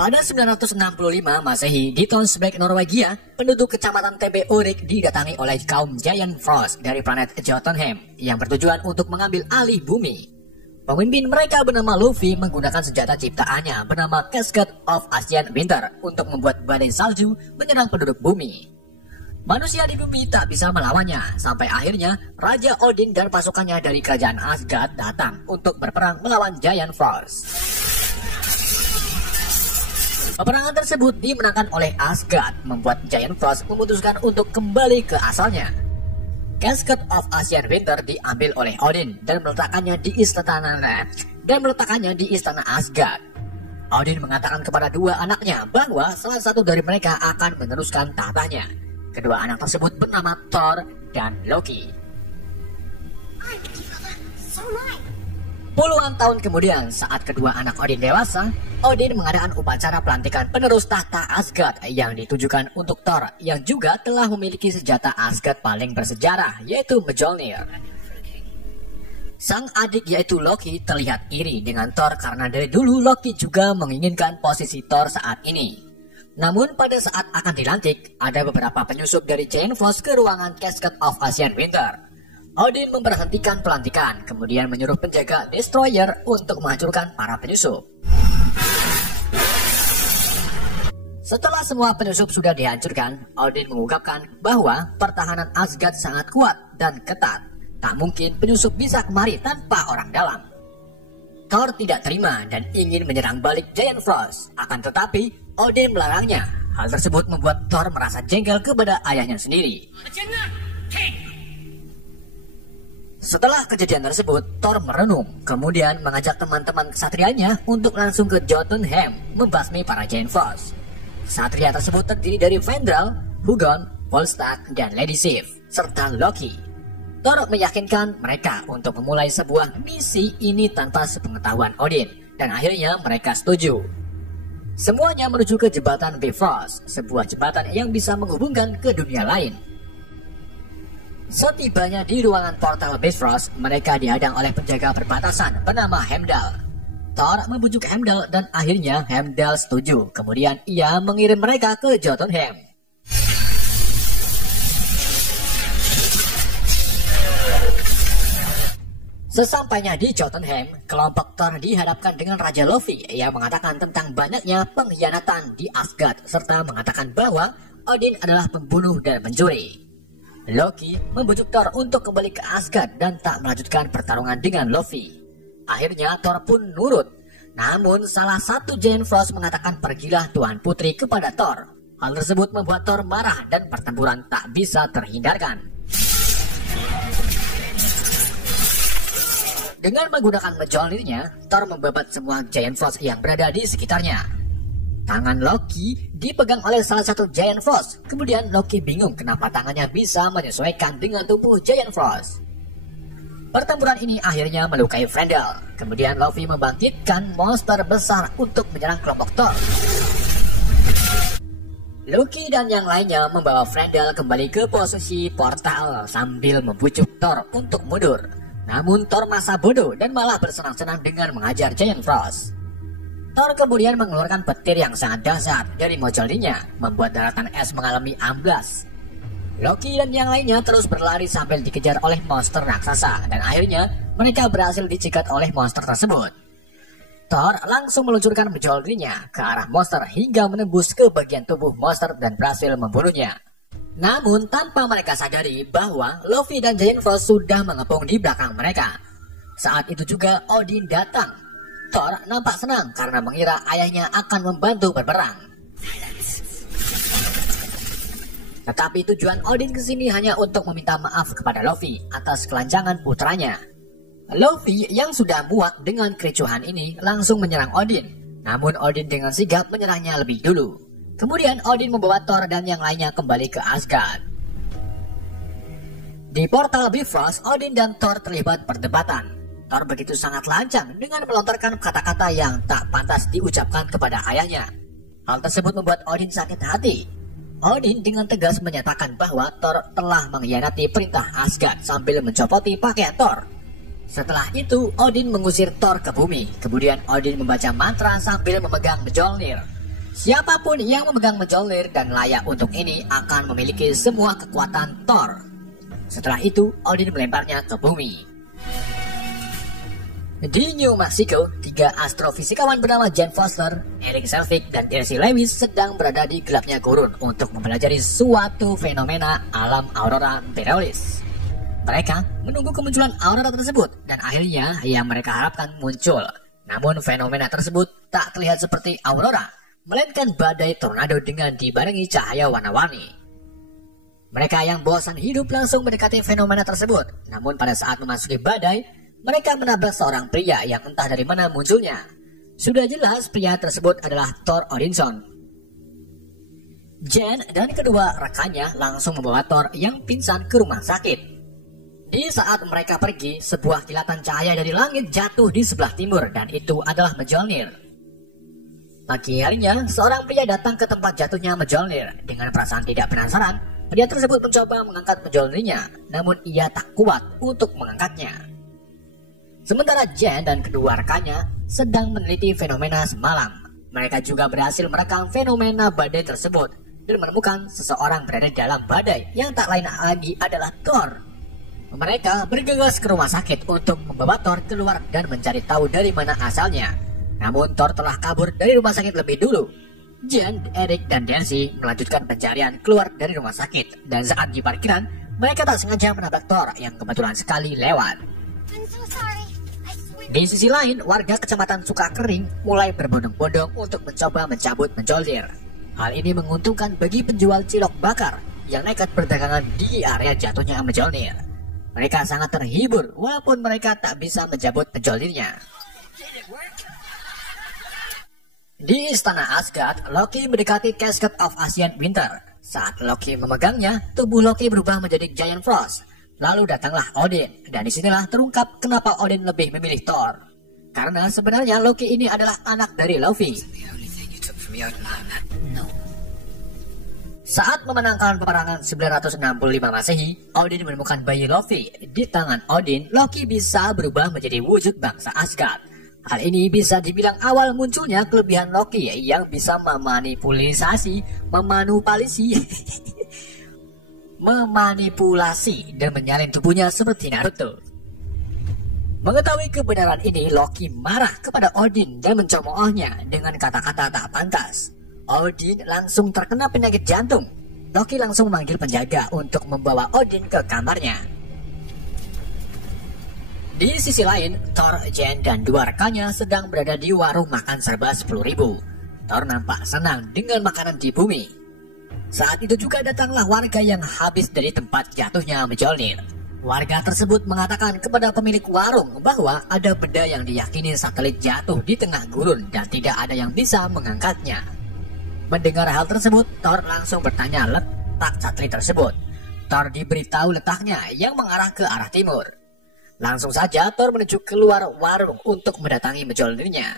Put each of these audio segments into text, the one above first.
Pada 965 Masehi, di Tonsberg, Norwegia, penduduk kecamatan TB Urik didatangi oleh kaum Giant Frost dari planet Jotunheim yang bertujuan untuk mengambil alih bumi. Pemimpin mereka bernama Luffy menggunakan senjata ciptaannya bernama Cascade of Ancient Winter untuk membuat badai salju menyerang penduduk bumi. Manusia di bumi tak bisa melawannya, sampai akhirnya Raja Odin dan pasukannya dari kerajaan Asgard datang untuk berperang melawan Giant Frost. Peperangan tersebut dimenangkan oleh Asgard, membuat Giant Frost memutuskan untuk kembali ke asalnya. Cascade of Ancient Winter diambil oleh Odin dan meletakkannya di istana Asgard. Odin mengatakan kepada dua anaknya bahwa salah satu dari mereka akan meneruskan tahtanya. Kedua anak tersebut bernama Thor dan Loki. Puluhan tahun kemudian, saat kedua anak Odin dewasa, Odin mengadakan upacara pelantikan penerus tahta Asgard yang ditujukan untuk Thor yang juga telah memiliki senjata Asgard paling bersejarah, yaitu Mjolnir. Sang adik yaitu Loki terlihat iri dengan Thor karena dari dulu Loki juga menginginkan posisi Thor saat ini. Namun pada saat akan dilantik, ada beberapa penyusup dari Giant Frost ke ruangan Cascade of Ancient Winter. Odin memberhentikan pelantikan, kemudian menyuruh penjaga Destroyer untuk menghancurkan para penyusup. Setelah semua penyusup sudah dihancurkan, Odin mengungkapkan bahwa pertahanan Asgard sangat kuat dan ketat. Tak mungkin penyusup bisa kemari tanpa orang dalam. Thor tidak terima dan ingin menyerang balik Giant Frost. Akan tetapi, Odin melarangnya. Hal tersebut membuat Thor merasa jengkel kepada ayahnya sendiri. Setelah kejadian tersebut, Thor merenung, kemudian mengajak teman-teman kesatrianya untuk langsung ke Jotunheim membasmi para Giant Frost. Kesatria tersebut terdiri dari Fandral, Hugin, Volstagg, dan Lady Sif, serta Loki. Thor meyakinkan mereka untuk memulai sebuah misi ini tanpa sepengetahuan Odin, dan akhirnya mereka setuju. Semuanya menuju ke jembatan Bifrost, sebuah jembatan yang bisa menghubungkan ke dunia lain. Setibanya di ruangan portal Bifrost, mereka dihadang oleh penjaga perbatasan bernama Heimdall. Thor membujuk Heimdall dan akhirnya Heimdall setuju. Kemudian ia mengirim mereka ke Jotunheim. Sesampainya di Jotunheim, kelompok Thor dihadapkan dengan Raja Luffy yang mengatakan tentang banyaknya pengkhianatan di Asgard serta mengatakan bahwa Odin adalah pembunuh dan pencuri. Loki membujuk Thor untuk kembali ke Asgard dan tak melanjutkan pertarungan dengan Luffy. Akhirnya Thor pun nurut. Namun salah satu Giant Frost mengatakan pergilah Tuan Putri kepada Thor. Hal tersebut membuat Thor marah dan pertempuran tak bisa terhindarkan. Dengan menggunakan Mjolnirnya, Thor membabat semua Giant Frost yang berada di sekitarnya. Tangan Loki dipegang oleh salah satu Giant Frost. Kemudian Loki bingung kenapa tangannya bisa menyesuaikan dengan tubuh Giant Frost. Pertempuran ini akhirnya melukai Fandral. Kemudian Luffy membangkitkan monster besar untuk menyerang kelompok Thor. Loki dan yang lainnya membawa Fandral kembali ke posisi portal sambil membujuk Thor untuk mundur. Namun Thor masa bodoh dan malah bersenang-senang dengan mengajar Giant Frost. Thor kemudian mengeluarkan petir yang sangat dahsyat dari Mjolnirnya, membuat daratan es mengalami amblas. Loki dan yang lainnya terus berlari sambil dikejar oleh monster raksasa, dan akhirnya mereka berhasil dicegat oleh monster tersebut. Thor langsung meluncurkan Mjolnirnya ke arah monster hingga menembus ke bagian tubuh monster dan berhasil membunuhnya. Namun tanpa mereka sadari bahwa Luffy dan Giant Frost sudah mengepung di belakang mereka. Saat itu juga Odin datang. Thor nampak senang karena mengira ayahnya akan membantu berperang. Tetapi tujuan Odin kesini hanya untuk meminta maaf kepada Luffy atas kelancangan putranya. Luffy yang sudah muak dengan kericuhan ini langsung menyerang Odin. Namun Odin dengan sigap menyerangnya lebih dulu. Kemudian Odin membawa Thor dan yang lainnya kembali ke Asgard. Di portal Bifrost, Odin dan Thor terlibat perdebatan. Thor begitu sangat lancang dengan melontarkan kata-kata yang tak pantas diucapkan kepada ayahnya. Hal tersebut membuat Odin sakit hati. Odin dengan tegas menyatakan bahwa Thor telah mengkhianati perintah Asgard sambil mencopoti pakaian Thor. Setelah itu, Odin mengusir Thor ke bumi. Kemudian Odin membaca mantra sambil memegang Mjolnir. Siapapun yang memegang Mjolnir dan layak untuk ini akan memiliki semua kekuatan Thor. Setelah itu, Odin melemparnya ke bumi. Di New Mexico, 3 astrofisikawan bernama Jen Foster, Eric Selvig, dan Darcy Lewis sedang berada di gelapnya gurun untuk mempelajari suatu fenomena alam aurora borealis. Mereka menunggu kemunculan aurora tersebut dan akhirnya yang mereka harapkan muncul. Namun fenomena tersebut tak terlihat seperti aurora, melainkan badai tornado dengan dibarengi cahaya warna-warni. Mereka yang bosan hidup langsung mendekati fenomena tersebut. Namun pada saat memasuki badai, mereka menabrak seorang pria yang entah dari mana munculnya. Sudah jelas pria tersebut adalah Thor Odinson. Jen dan kedua rekannya langsung membawa Thor yang pingsan ke rumah sakit. Di saat mereka pergi, sebuah kilatan cahaya dari langit jatuh di sebelah timur dan itu adalah Mjolnir. Pagi harinya, seorang pria datang ke tempat jatuhnya Mjolnir. Dengan perasaan tidak penasaran, pria tersebut mencoba mengangkat Mjolnirnya, namun ia tak kuat untuk mengangkatnya. Sementara Jen dan kedua rekannya sedang meneliti fenomena semalam. Mereka juga berhasil merekam fenomena badai tersebut dan menemukan seseorang berada dalam badai yang tak lain lagi adalah Thor. Mereka bergegas ke rumah sakit untuk membawa Thor keluar dan mencari tahu dari mana asalnya. Namun Thor telah kabur dari rumah sakit lebih dulu. Jen, Eric, dan Darcy melanjutkan pencarian keluar dari rumah sakit. Dan saat di parkiran, mereka tak sengaja menabrak Thor yang kebetulan sekali lewat. Di sisi lain, warga kecamatan Sukakering mulai berbondong-bondong untuk mencoba mencabut Mjolnir. Hal ini menguntungkan bagi penjual cilok bakar yang nekat berdagangan di area jatuhnya Mjolnir. Mereka sangat terhibur walaupun mereka tak bisa mencabut Mjolnirnya. Di istana Asgard, Loki mendekati Casket of Ancient Winter. Saat Loki memegangnya, tubuh Loki berubah menjadi Giant Frost. Lalu datanglah Odin, dan disinilah terungkap kenapa Odin lebih memilih Thor. Karena sebenarnya Loki ini adalah anak dari Luffy. Saat memenangkan peperangan 965 Masehi, Odin menemukan bayi Luffy. Di tangan Odin, Loki bisa berubah menjadi wujud bangsa Asgard. Hal ini bisa dibilang awal munculnya kelebihan Loki yang bisa memanipulasi dan menyalin tubuhnya seperti Naruto. Mengetahui kebenaran ini, Loki marah kepada Odin dan mencemoohnya dengan kata-kata tak pantas. Odin langsung terkena penyakit jantung. Loki langsung memanggil penjaga untuk membawa Odin ke kamarnya. Di sisi lain, Thor, Jen, dan dua rekannya sedang berada di warung makan serba 10.000. Thor nampak senang dengan makanan di bumi. Saat itu juga datanglah warga yang habis dari tempat jatuhnya Mjolnir. Warga tersebut mengatakan kepada pemilik warung bahwa ada benda yang diyakini satelit jatuh di tengah gurun dan tidak ada yang bisa mengangkatnya. Mendengar hal tersebut, Thor langsung bertanya letak satelit tersebut. Thor diberitahu letaknya yang mengarah ke arah timur. Langsung saja Thor menuju keluar warung untuk mendatangi Mjolnirnya.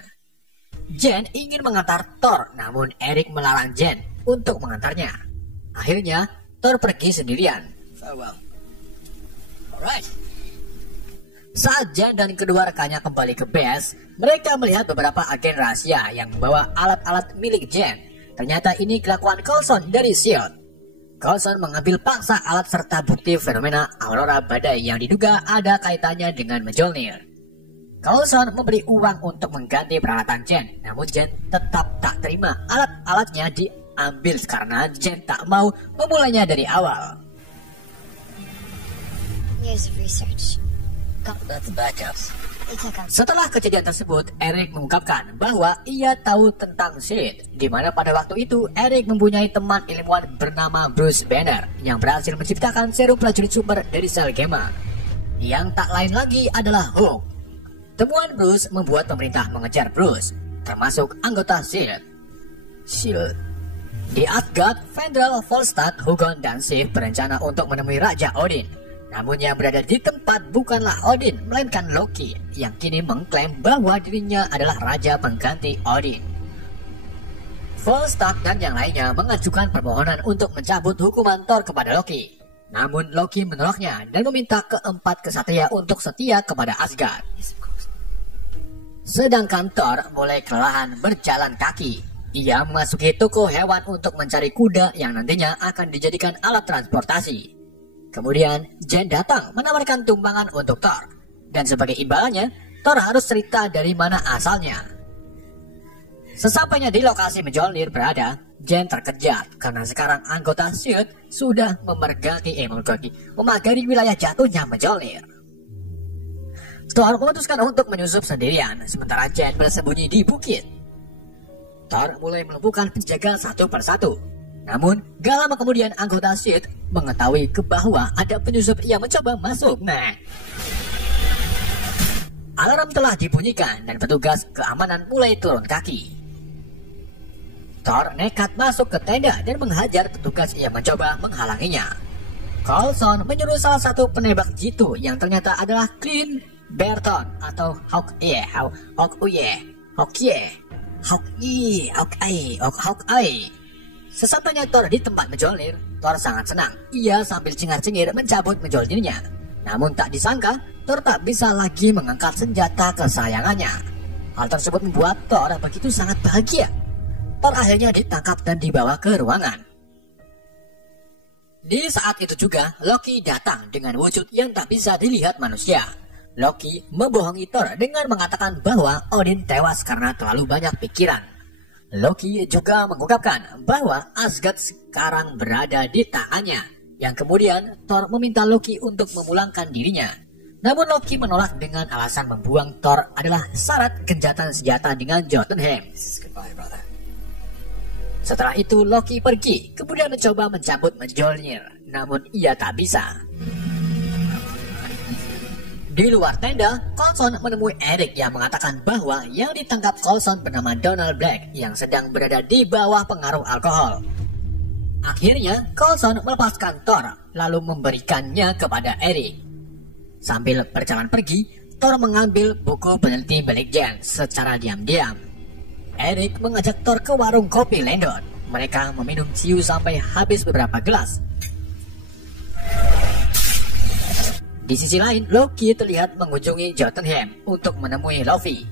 Jen ingin mengantar Thor, namun Eric melarang Jen untuk mengantarnya. Akhirnya, Thor pergi sendirian. Saat Jen dan kedua rekannya kembali ke base, mereka melihat beberapa agen rahasia yang membawa alat-alat milik Jen. Ternyata ini kelakuan Coulson dari S.H.I.E.L.D. Coulson mengambil paksa alat serta bukti fenomena aurora badai yang diduga ada kaitannya dengan Mjolnir. Coulson memberi uang untuk mengganti peralatan Jen, namun Jen tetap tak terima alat-alatnya diambil karena Jen tak mau memulainya dari awal. Setelah kejadian tersebut, Eric mengungkapkan bahwa ia tahu tentang S.H.I.E.L.D., di mana pada waktu itu Eric mempunyai teman ilmuwan bernama Bruce Banner yang berhasil menciptakan serum prajurit super dari sel gamma, yang tak lain lagi adalah Hulk. Temuan Bruce membuat pemerintah mengejar Bruce, termasuk anggota S.H.I.E.L.D. Di Asgard, Fandral, Volstagg, Hugon, dan Sif berencana untuk menemui Raja Odin. Namun yang berada di tempat bukanlah Odin, melainkan Loki, yang kini mengklaim bahwa dirinya adalah raja pengganti Odin. Volstagg dan yang lainnya mengajukan permohonan untuk mencabut hukuman Thor kepada Loki. Namun Loki menolaknya dan meminta keempat kesatria untuk setia kepada Asgard. Sedangkan Thor mulai kelelahan berjalan kaki. Ia memasuki toko hewan untuk mencari kuda yang nantinya akan dijadikan alat transportasi. Kemudian, Jane datang menawarkan tumpangan untuk Thor. Dan sebagai imbalannya, Thor harus cerita dari mana asalnya. Sesampainya di lokasi Mjolnir berada, Jane terkejut karena sekarang anggota S.H.I.E.L.D. sudah memagari wilayah jatuhnya Mjolnir. Thor memutuskan untuk menyusup sendirian, sementara Jane bersembunyi di bukit. Thor mulai melumpuhkan penjaga satu persatu. Namun, gak lama kemudian anggota S.H.I.E.L.D. mengetahui bahwa ada penyusup yang mencoba masuk. Alarm telah dibunyikan dan petugas keamanan mulai turun kaki. Thor nekat masuk ke tenda dan menghajar petugas yang mencoba menghalanginya. Coulson menyuruh salah satu penembak jitu yang ternyata adalah Clint Barton atau Hawkeye. Sesampainya Thor di tempat Mjolnir, Thor sangat senang. Ia sambil cengar-cengir mencabut Mjolnirnya. Namun tak disangka, Thor tak bisa lagi mengangkat senjata kesayangannya. Hal tersebut membuat Thor begitu sangat bahagia. Thor akhirnya ditangkap dan dibawa ke ruangan. Di saat itu juga, Loki datang dengan wujud yang tak bisa dilihat manusia. Loki membohongi Thor dengan mengatakan bahwa Odin tewas karena terlalu banyak pikiran. Loki juga mengungkapkan bahwa Asgard sekarang berada di tangannya, yang kemudian Thor meminta Loki untuk memulangkan dirinya. Namun Loki menolak dengan alasan membuang Thor adalah syarat gencatan senjata dengan Jotunheim. Setelah itu Loki pergi, kemudian mencoba mencabut Mjolnir, namun ia tak bisa. Di luar tenda, Coulson menemui Eric yang mengatakan bahwa yang ditangkap Coulson bernama Donald Black yang sedang berada di bawah pengaruh alkohol. Akhirnya, Coulson melepaskan Thor, lalu memberikannya kepada Eric. Sambil berjalan pergi, Thor mengambil buku peneliti Black Jane secara diam-diam. Eric mengajak Thor ke warung kopi London. Mereka meminum ciu sampai habis beberapa gelas. Di sisi lain, Loki terlihat mengunjungi Jotunheim untuk menemui Luffy.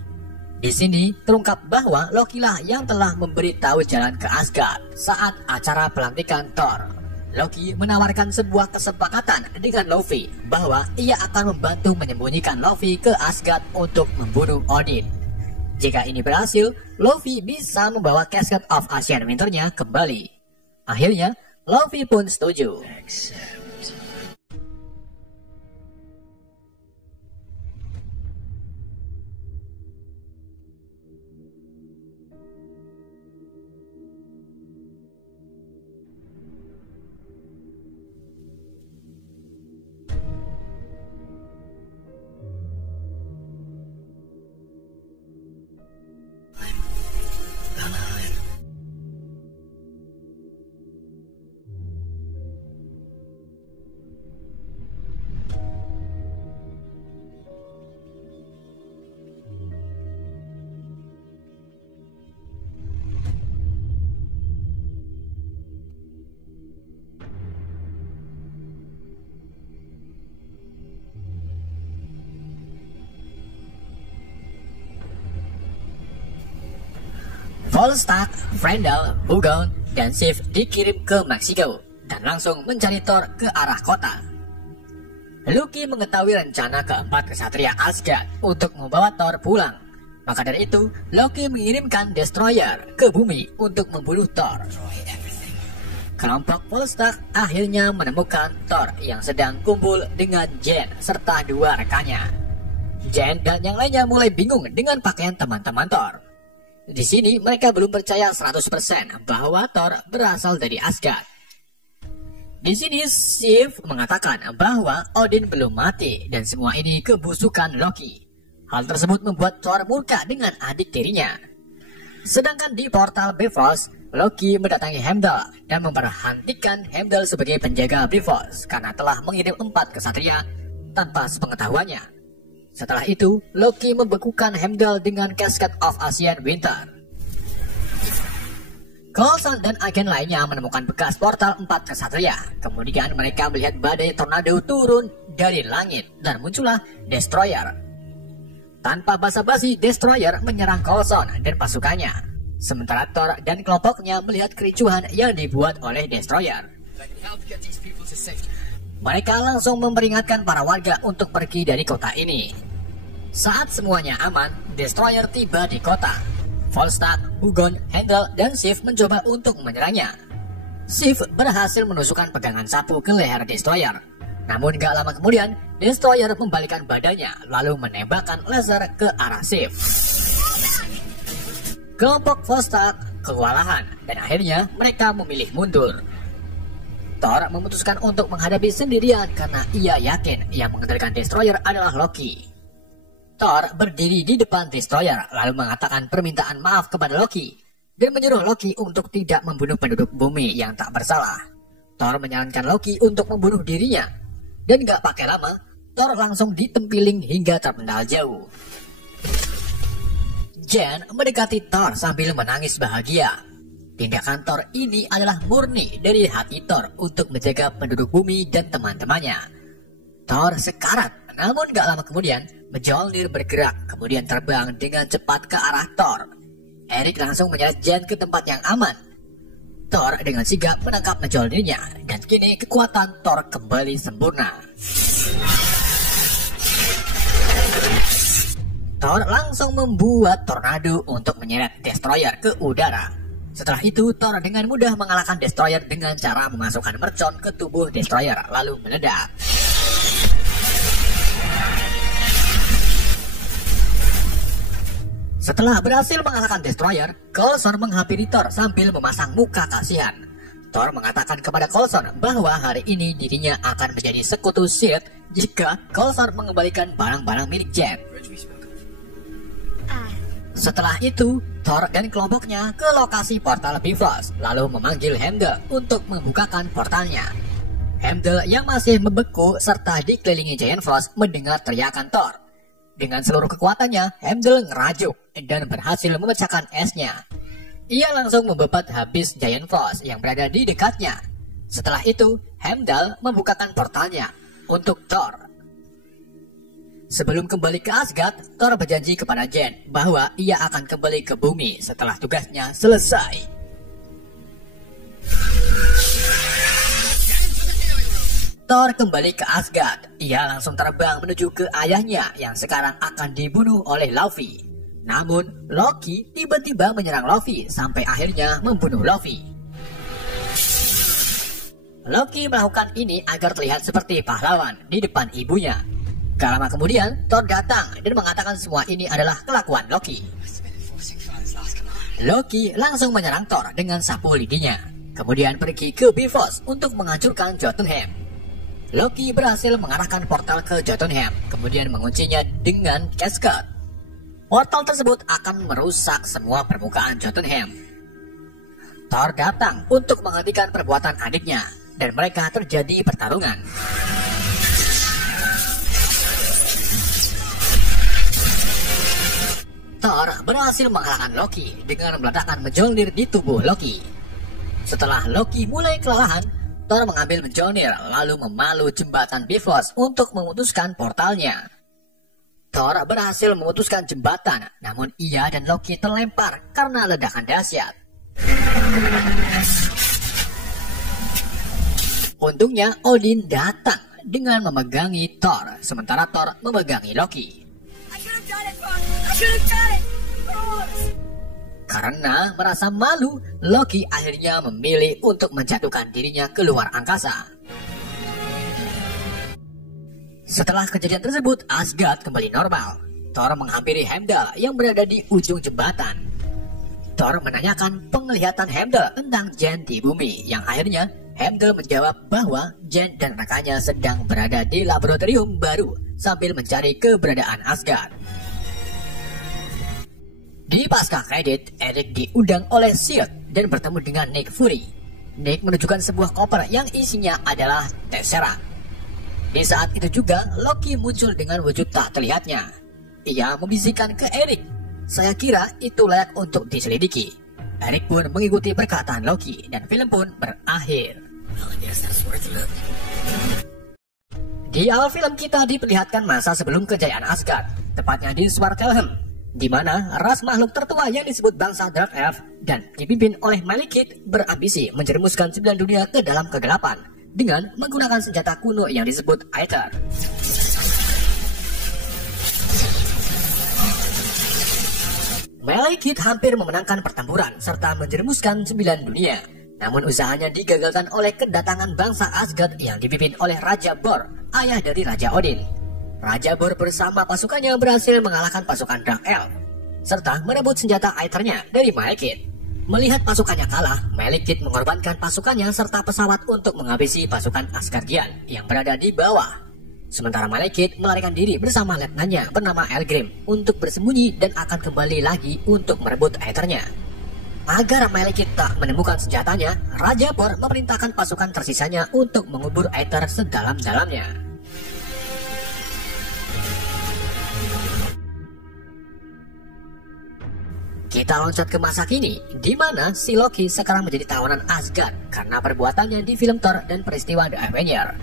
Di sini terungkap bahwa Loki lah yang telah memberitahu jalan ke Asgard saat acara pelantikan Thor. Loki menawarkan sebuah kesepakatan dengan Luffy bahwa ia akan membantu menyembunyikan Luffy ke Asgard untuk membunuh Odin. Jika ini berhasil, Luffy bisa membawa Casket of Ancient Winter-nya kembali. Akhirnya, Luffy pun setuju. Volstagg, Frendel, Bugon, dan Sif dikirim ke Meksiko dan langsung mencari Thor ke arah kota. Loki mengetahui rencana keempat kesatria Asgard untuk membawa Thor pulang. Maka dari itu, Loki mengirimkan Destroyer ke bumi untuk membunuh Thor. Kelompok Volstagg akhirnya menemukan Thor yang sedang kumpul dengan Jane serta dua rekannya. Jane dan yang lainnya mulai bingung dengan pakaian teman-teman Thor. Di sini mereka belum percaya 100% bahwa Thor berasal dari Asgard. Di sini Sif mengatakan bahwa Odin belum mati dan semua ini kebusukan Loki. Hal tersebut membuat Thor murka dengan adik tirinya. Sedangkan di portal Bifrost, Loki mendatangi Heimdall dan memberhentikan Heimdall sebagai penjaga Bifrost karena telah mengirim 4 kesatria tanpa sepengetahuannya. Setelah itu, Loki membekukan Heimdall dengan Casket of Ancient Winter. Coulson dan agen lainnya menemukan bekas portal 4 kesatria. Kemudian mereka melihat badai tornado turun dari langit dan muncullah Destroyer. Tanpa basa-basi, Destroyer menyerang Coulson dan pasukannya. Sementara Thor dan kelompoknya melihat kericuhan yang dibuat oleh Destroyer. Mereka langsung memperingatkan para warga untuk pergi dari kota ini. Saat semuanya aman, Destroyer tiba di kota. Volstagg, Hugon, Heimdall, dan Sif mencoba untuk menyerangnya. Sif berhasil menusukkan pegangan sapu ke leher Destroyer. Namun gak lama kemudian, Destroyer membalikkan badannya lalu menembakkan laser ke arah Sif. Kelompok Volstagg kewalahan dan akhirnya mereka memilih mundur. Thor memutuskan untuk menghadapi sendirian karena ia yakin yang mengendalikan Destroyer adalah Loki. Thor berdiri di depan Destroyer lalu mengatakan permintaan maaf kepada Loki dan menyuruh Loki untuk tidak membunuh penduduk bumi yang tak bersalah. Thor menyarankan Loki untuk membunuh dirinya dan gak pakai lama, Thor langsung ditempiling hingga terpendal jauh. Jane mendekati Thor sambil menangis bahagia. Tindakan Thor ini adalah murni dari hati Thor untuk menjaga penduduk bumi dan teman-temannya. Thor sekarat, namun gak lama kemudian, Mjolnir bergerak kemudian terbang dengan cepat ke arah Thor. Erik langsung menyeret Jane ke tempat yang aman. Thor dengan sigap menangkap Mjolnirnya dan kini kekuatan Thor kembali sempurna. Thor langsung membuat tornado untuk menyeret Destroyer ke udara. Setelah itu, Thor dengan mudah mengalahkan Destroyer dengan cara memasukkan mercon ke tubuh Destroyer lalu meledak. Setelah berhasil mengalahkan Destroyer, Coulson menghampiri Thor sambil memasang muka kasihan. Thor mengatakan kepada Coulson bahwa hari ini dirinya akan menjadi sekutu Sith jika Coulson mengembalikan barang-barang milik Jane. Setelah itu, Thor dan kelompoknya ke lokasi portal Bifrost, lalu memanggil Heimdall untuk membukakan portalnya. Heimdall yang masih membeku serta dikelilingi Giant Frost mendengar teriakan Thor. Dengan seluruh kekuatannya, Heimdall ngerajuk dan berhasil memecahkan esnya. Ia langsung membebat habis Giant Frost yang berada di dekatnya. Setelah itu, Heimdall membukakan portalnya untuk Thor. Sebelum kembali ke Asgard, Thor berjanji kepada Jane bahwa ia akan kembali ke bumi setelah tugasnya selesai. Thor kembali ke Asgard. Ia langsung terbang menuju ke ayahnya yang sekarang akan dibunuh oleh Loki. Namun, Loki tiba-tiba menyerang Loki sampai akhirnya membunuh Loki. Loki melakukan ini agar terlihat seperti pahlawan di depan ibunya. Gak lama kemudian, Thor datang dan mengatakan semua ini adalah kelakuan Loki. Loki langsung menyerang Thor dengan sapu lidinya, kemudian pergi ke Bifrost untuk menghancurkan Jotunheim. Loki berhasil mengarahkan portal ke Jotunheim, kemudian menguncinya dengan casket. Portal tersebut akan merusak semua permukaan Jotunheim. Thor datang untuk menghentikan perbuatan adiknya, dan mereka terjadi pertarungan. Thor berhasil mengalahkan Loki dengan meledakkan Mjolnir di tubuh Loki. Setelah Loki mulai kelelahan, Thor mengambil Mjolnir lalu memalu jembatan Bifrost untuk memutuskan portalnya. Thor berhasil memutuskan jembatan, namun ia dan Loki terlempar karena ledakan dahsyat. Untungnya Odin datang dengan memegangi Thor, sementara Thor memegangi Loki. Karena merasa malu, Loki akhirnya memilih untuk menjatuhkan dirinya keluar angkasa. Setelah kejadian tersebut, Asgard kembali normal. Thor menghampiri Heimdall yang berada di ujung jembatan. Thor menanyakan penglihatan Heimdall tentang Jane di bumi, yang akhirnya Heimdall menjawab bahwa Jane dan rekannya sedang berada di laboratorium baru sambil mencari keberadaan Asgard. Di pasca kredit, Erik diundang oleh Shield dan bertemu dengan Nick Fury. Nick menunjukkan sebuah koper yang isinya adalah Tesseract. Di saat itu juga, Loki muncul dengan wujud tak terlihatnya. Ia membisikkan ke Erik, "Saya kira itu layak untuk diselidiki." Erik pun mengikuti perkataan Loki dan film pun berakhir. Di awal film kita diperlihatkan masa sebelum kejayaan Asgard, tepatnya di Svartalfheim. di mana ras makhluk tertua yang disebut bangsa Dark Elf dan dipimpin oleh Malekith berambisi menjerumuskan 9 dunia ke dalam kegelapan dengan menggunakan senjata kuno yang disebut Aether. Malekith hampir memenangkan pertempuran serta menjerumuskan 9 dunia. Namun usahanya digagalkan oleh kedatangan bangsa Asgard yang dipimpin oleh Raja Bor, ayah dari Raja Odin. Raja Bor bersama pasukannya berhasil mengalahkan pasukan Dark Elf, serta merebut senjata Aether-nya dari Malekith. Melihat pasukannya kalah, Malekith mengorbankan pasukannya serta pesawat untuk menghabisi pasukan Asgardian yang berada di bawah. Sementara Malekith melarikan diri bersama letnannya bernama Elgrim untuk bersembunyi dan akan kembali lagi untuk merebut Aether-nya. Agar Malekith tak menemukan senjatanya, Raja Bor memerintahkan pasukan tersisanya untuk mengubur Aether sedalam-dalamnya. Kita loncat ke masa kini, di mana si Loki sekarang menjadi tawanan Asgard karena perbuatannya di film Thor dan peristiwa The Avengers.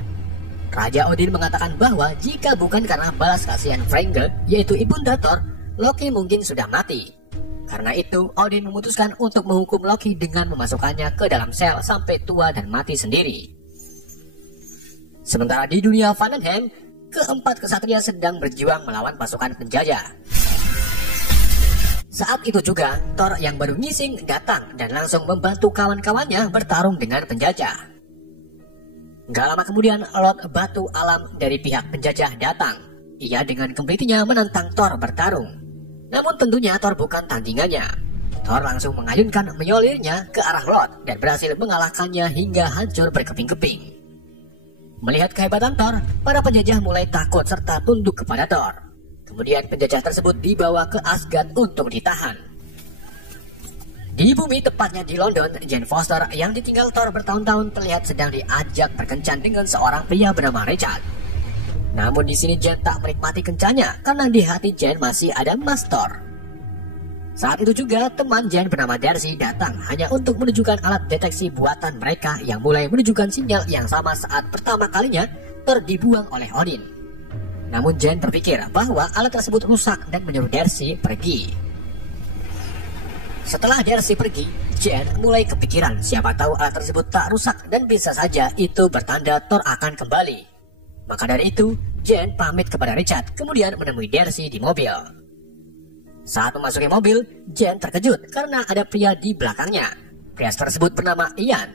Raja Odin mengatakan bahwa jika bukan karena balas kasihan Frigga, yaitu ibunda Thor, Loki mungkin sudah mati. Karena itu, Odin memutuskan untuk menghukum Loki dengan memasukkannya ke dalam sel sampai tua dan mati sendiri. Sementara di dunia Vandenheim, keempat kesatria sedang berjuang melawan pasukan penjajah. Saat itu juga, Thor yang baru ngising datang dan langsung membantu kawan-kawannya bertarung dengan penjajah. Gak lama kemudian, Lord Batu Alam dari pihak penjajah datang. Ia dengan kemplitinya menantang Thor bertarung. Namun tentunya Thor bukan tandingannya. Thor langsung mengayunkan Mjolnirnya ke arah Lord dan berhasil mengalahkannya hingga hancur berkeping-keping. Melihat kehebatan Thor, para penjajah mulai takut serta tunduk kepada Thor. Kemudian penjajah tersebut dibawa ke Asgard untuk ditahan. Di bumi, tepatnya di London, Jane Foster yang ditinggal Thor bertahun-tahun terlihat sedang diajak berkencan dengan seorang pria bernama Richard. Namun di sini Jane tak menikmati kencannya karena di hati Jane masih ada Mas Thor. Saat itu juga teman Jane bernama Darcy datang hanya untuk menunjukkan alat deteksi buatan mereka yang mulai menunjukkan sinyal yang sama saat pertama kalinya Thor dibuang oleh Odin. Namun Jane berpikir bahwa alat tersebut rusak dan menyuruh Darcy pergi. Setelah Darcy pergi, Jane mulai kepikiran siapa tahu alat tersebut tak rusak dan bisa saja itu bertanda Thor akan kembali. Maka dari itu, Jane pamit kepada Richard kemudian menemui Darcy di mobil. Saat memasuki mobil, Jane terkejut karena ada pria di belakangnya. Pria tersebut bernama Ian.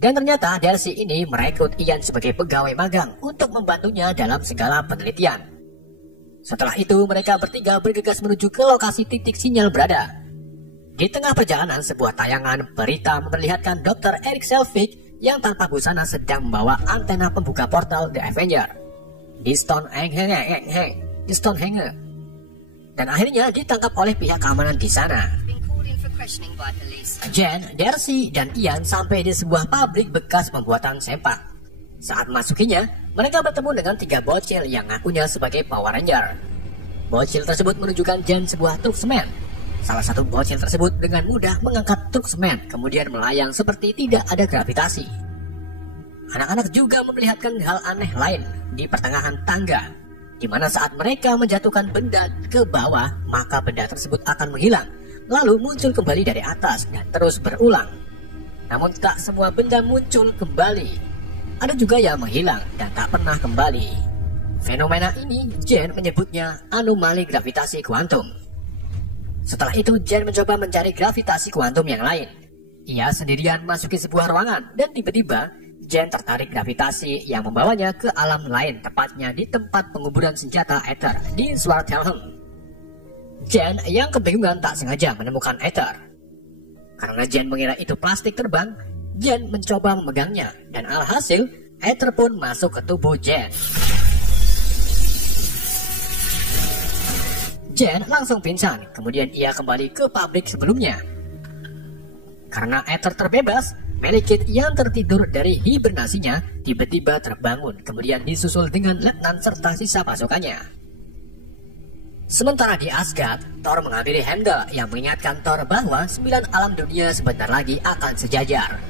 Dan ternyata Darcy ini merekrut Ian sebagai pegawai magang untuk membantunya dalam segala penelitian. Setelah itu mereka bertiga bergegas menuju ke lokasi titik sinyal berada. Di tengah perjalanan sebuah tayangan berita memperlihatkan Dr. Erik Selvig yang tanpa busana sedang membawa antena pembuka portal The Avengers di Stonehenge. Dan akhirnya ditangkap oleh pihak keamanan di sana. Jane, Darcy, dan Ian sampai di sebuah pabrik bekas pembuatan sempak. Saat masukinya, mereka bertemu dengan 3 bocil yang ngakunya sebagai Power Ranger. Bocil tersebut menunjukkan Jane sebuah truk semen. Salah satu bocil tersebut dengan mudah mengangkat truk semen, kemudian melayang seperti tidak ada gravitasi. Anak-anak juga memperlihatkan hal aneh lain di pertengahan tangga, di mana saat mereka menjatuhkan benda ke bawah, maka benda tersebut akan menghilang, lalu muncul kembali dari atas dan terus berulang. Namun tak semua benda muncul kembali. Ada juga yang menghilang dan tak pernah kembali. Fenomena ini Jane menyebutnya anomali gravitasi kuantum. Setelah itu Jane mencoba mencari gravitasi kuantum yang lain. Ia sendirian masuki sebuah ruangan dan tiba-tiba Jane tertarik gravitasi yang membawanya ke alam lain, tepatnya di tempat penguburan senjata Aether di Svartalfheim. Jane yang kebingungan tak sengaja menemukan Aether. Karena Jane mengira itu plastik terbang, Jane mencoba memegangnya dan alhasil Aether pun masuk ke tubuh Jane. Jane langsung pingsan, kemudian ia kembali ke pabrik sebelumnya. Karena Aether terbebas, Malekith yang tertidur dari hibernasinya tiba-tiba terbangun, kemudian disusul dengan letnan serta sisa pasukannya. Sementara di Asgard, Thor menghampiri Heimdall yang mengingatkan Thor bahwa 9 alam dunia sebentar lagi akan sejajar.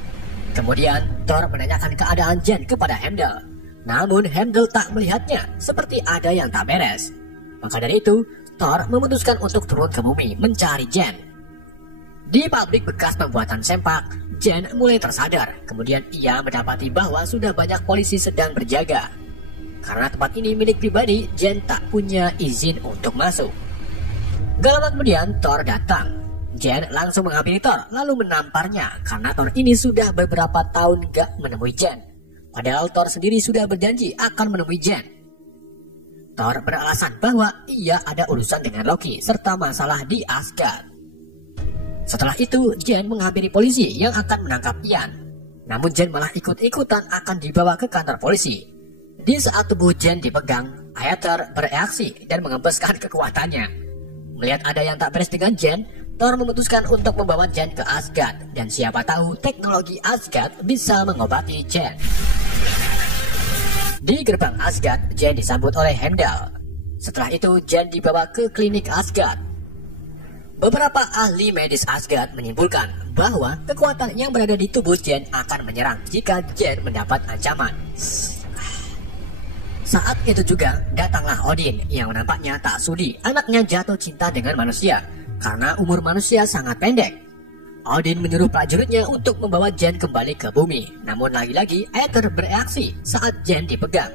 Kemudian Thor menanyakan keadaan Jane kepada Heimdall. Namun Heimdall tak melihatnya, seperti ada yang tak beres. Maka dari itu, Thor memutuskan untuk turun ke bumi mencari Jen. Di pabrik bekas pembuatan sempak, Jen mulai tersadar. Kemudian ia mendapati bahwa sudah banyak polisi sedang berjaga. Karena tempat ini milik pribadi, Jen tak punya izin untuk masuk. Gak lama kemudian Thor datang. Jen langsung menghampiri Thor lalu menamparnya karena Thor ini sudah beberapa tahun gak menemui Jen. Padahal Thor sendiri sudah berjanji akan menemui Jen. Thor beralasan bahwa ia ada urusan dengan Loki serta masalah di Asgard. Setelah itu, Jen menghampiri polisi yang akan menangkap Ian. Namun Jen malah ikut-ikutan akan dibawa ke kantor polisi. Di saat tubuh Jen dipegang, Aether bereaksi dan mengembeskan kekuatannya. Melihat ada yang tak beres dengan Jen, Thor memutuskan untuk membawa Jen ke Asgard. Dan siapa tahu teknologi Asgard bisa mengobati Jen. Di gerbang Asgard, Jen disambut oleh Heimdall. Setelah itu, Jen dibawa ke klinik Asgard. Beberapa ahli medis Asgard menyimpulkan bahwa kekuatan yang berada di tubuh Jen akan menyerang jika Jen mendapat ancaman. Saat itu juga datanglah Odin yang nampaknya tak sudi anaknya jatuh cinta dengan manusia karena umur manusia sangat pendek. Odin menyuruh prajuritnya untuk membawa Jen kembali ke bumi. Namun lagi-lagi Aether bereaksi saat Jen dipegang.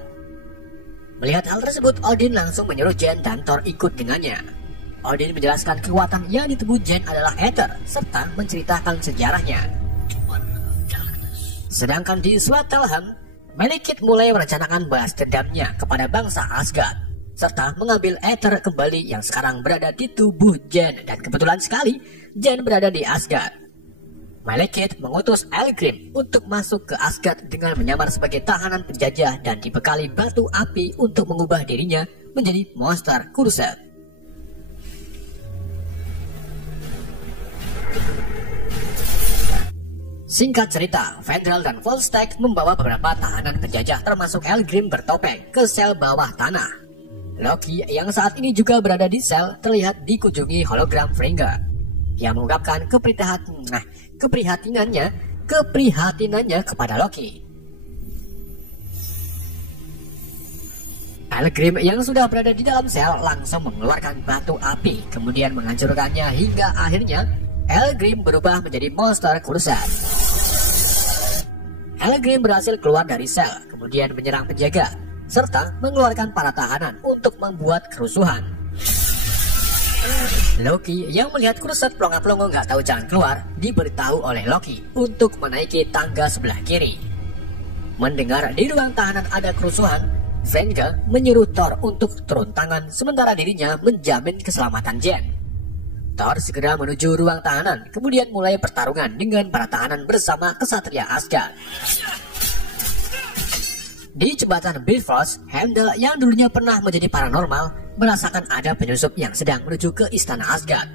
Melihat hal tersebut, Odin langsung menyuruh Jen dan Thor ikut dengannya. Odin menjelaskan kekuatan yang di tubuh Jen adalah Aether serta menceritakan sejarahnya. Sedangkan di Svartalfheim, Malekith mulai merencanakan balas dendamnya kepada bangsa Asgard serta mengambil Aether kembali yang sekarang berada di tubuh Jen, dan kebetulan sekali Jen berada di Asgard. Malekith mengutus Elgrim untuk masuk ke Asgard dengan menyamar sebagai tahanan penjajah dan dibekali batu api untuk mengubah dirinya menjadi monster Kurset. Singkat cerita, Fandral dan Volstagg membawa beberapa tahanan penjajah termasuk Elgrim bertopeng ke sel bawah tanah. Loki yang saat ini juga berada di sel terlihat dikunjungi hologram Frigga yang mengungkapkan keprihatinannya kepada Loki. Elgrim yang sudah berada di dalam sel langsung mengeluarkan batu api kemudian menghancurkannya hingga akhirnya Elgrim berubah menjadi monster Kurset. Elgrim berhasil keluar dari sel, kemudian menyerang penjaga, serta mengeluarkan para tahanan untuk membuat kerusuhan. Loki yang melihat Kurset pelongo-pelongo gak tahu jalan keluar, diberitahu oleh Loki untuk menaiki tangga sebelah kiri. Mendengar di ruang tahanan ada kerusuhan, Frigga menyuruh Thor untuk turun tangan sementara dirinya menjamin keselamatan Jen. Thor segera menuju ruang tahanan, kemudian mulai pertarungan dengan para tahanan bersama kesatria Asgard. Di jembatan Bifrost, Heimdall yang dulunya pernah menjadi paranormal merasakan ada penyusup yang sedang menuju ke istana Asgard.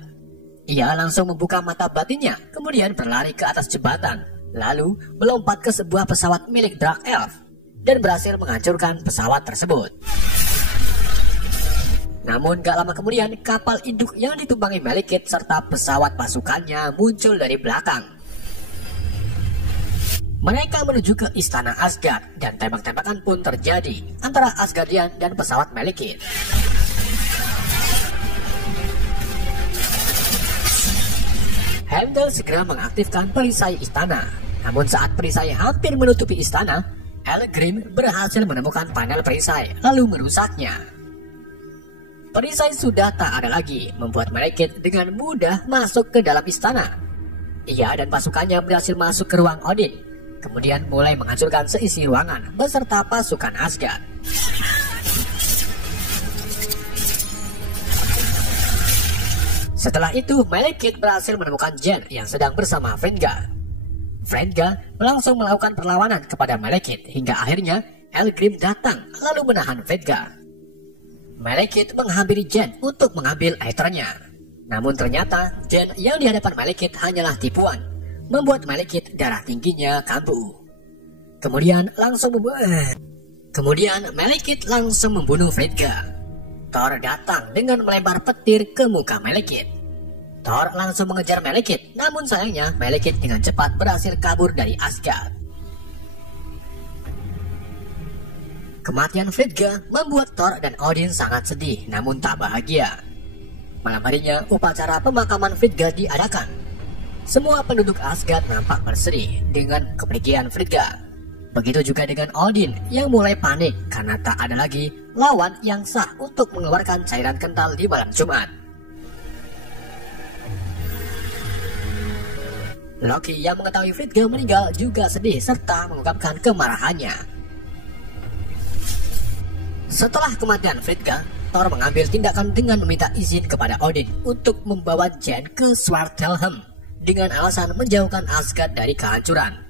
Ia langsung membuka mata batinnya, kemudian berlari ke atas jembatan, lalu melompat ke sebuah pesawat milik Dark Elf dan berhasil menghancurkan pesawat tersebut. Namun gak lama kemudian kapal induk yang ditumpangi Malekith serta pesawat pasukannya muncul dari belakang. Mereka menuju ke istana Asgard dan tembak-tembakan pun terjadi antara Asgardian dan pesawat Malekith. Heimdall segera mengaktifkan perisai istana. Namun saat perisai hampir menutupi istana, Elgrim berhasil menemukan panel perisai lalu merusaknya. Perisai sudah tak ada lagi, membuat Malekith dengan mudah masuk ke dalam istana. Ia dan pasukannya berhasil masuk ke ruang Odin, kemudian mulai menghancurkan seisi ruangan beserta pasukan Asgard. Setelah itu, Malekith berhasil menemukan Jen yang sedang bersama Frigga. Frigga langsung melakukan perlawanan kepada Malekith hingga akhirnya Elgrim datang lalu menahan Frigga. Malekith menghampiri Jen untuk mengambil Aether-nya. Namun ternyata Jen yang di hadapan Malekith hanyalah tipuan, membuat Malekith darah tingginya kambuh. Kemudian Malekith langsung membunuh Frigga. Thor datang dengan melempar petir ke muka Malekith. Thor langsung mengejar Malekith, namun sayangnya Malekith dengan cepat berhasil kabur dari Asgard. Kematian Frigga membuat Thor dan Odin sangat sedih namun tak bahagia. Malam harinya, upacara pemakaman Frigga diadakan. Semua penduduk Asgard nampak bersedih dengan kepergian Frigga. Begitu juga dengan Odin yang mulai panik karena tak ada lagi lawan yang sah untuk mengeluarkan cairan kental di malam Jumat. Loki yang mengetahui Frigga meninggal juga sedih serta mengungkapkan kemarahannya. Setelah kematian Frigga, Thor mengambil tindakan dengan meminta izin kepada Odin untuk membawa Jane ke Svartalfheim dengan alasan menjauhkan Asgard dari kehancuran.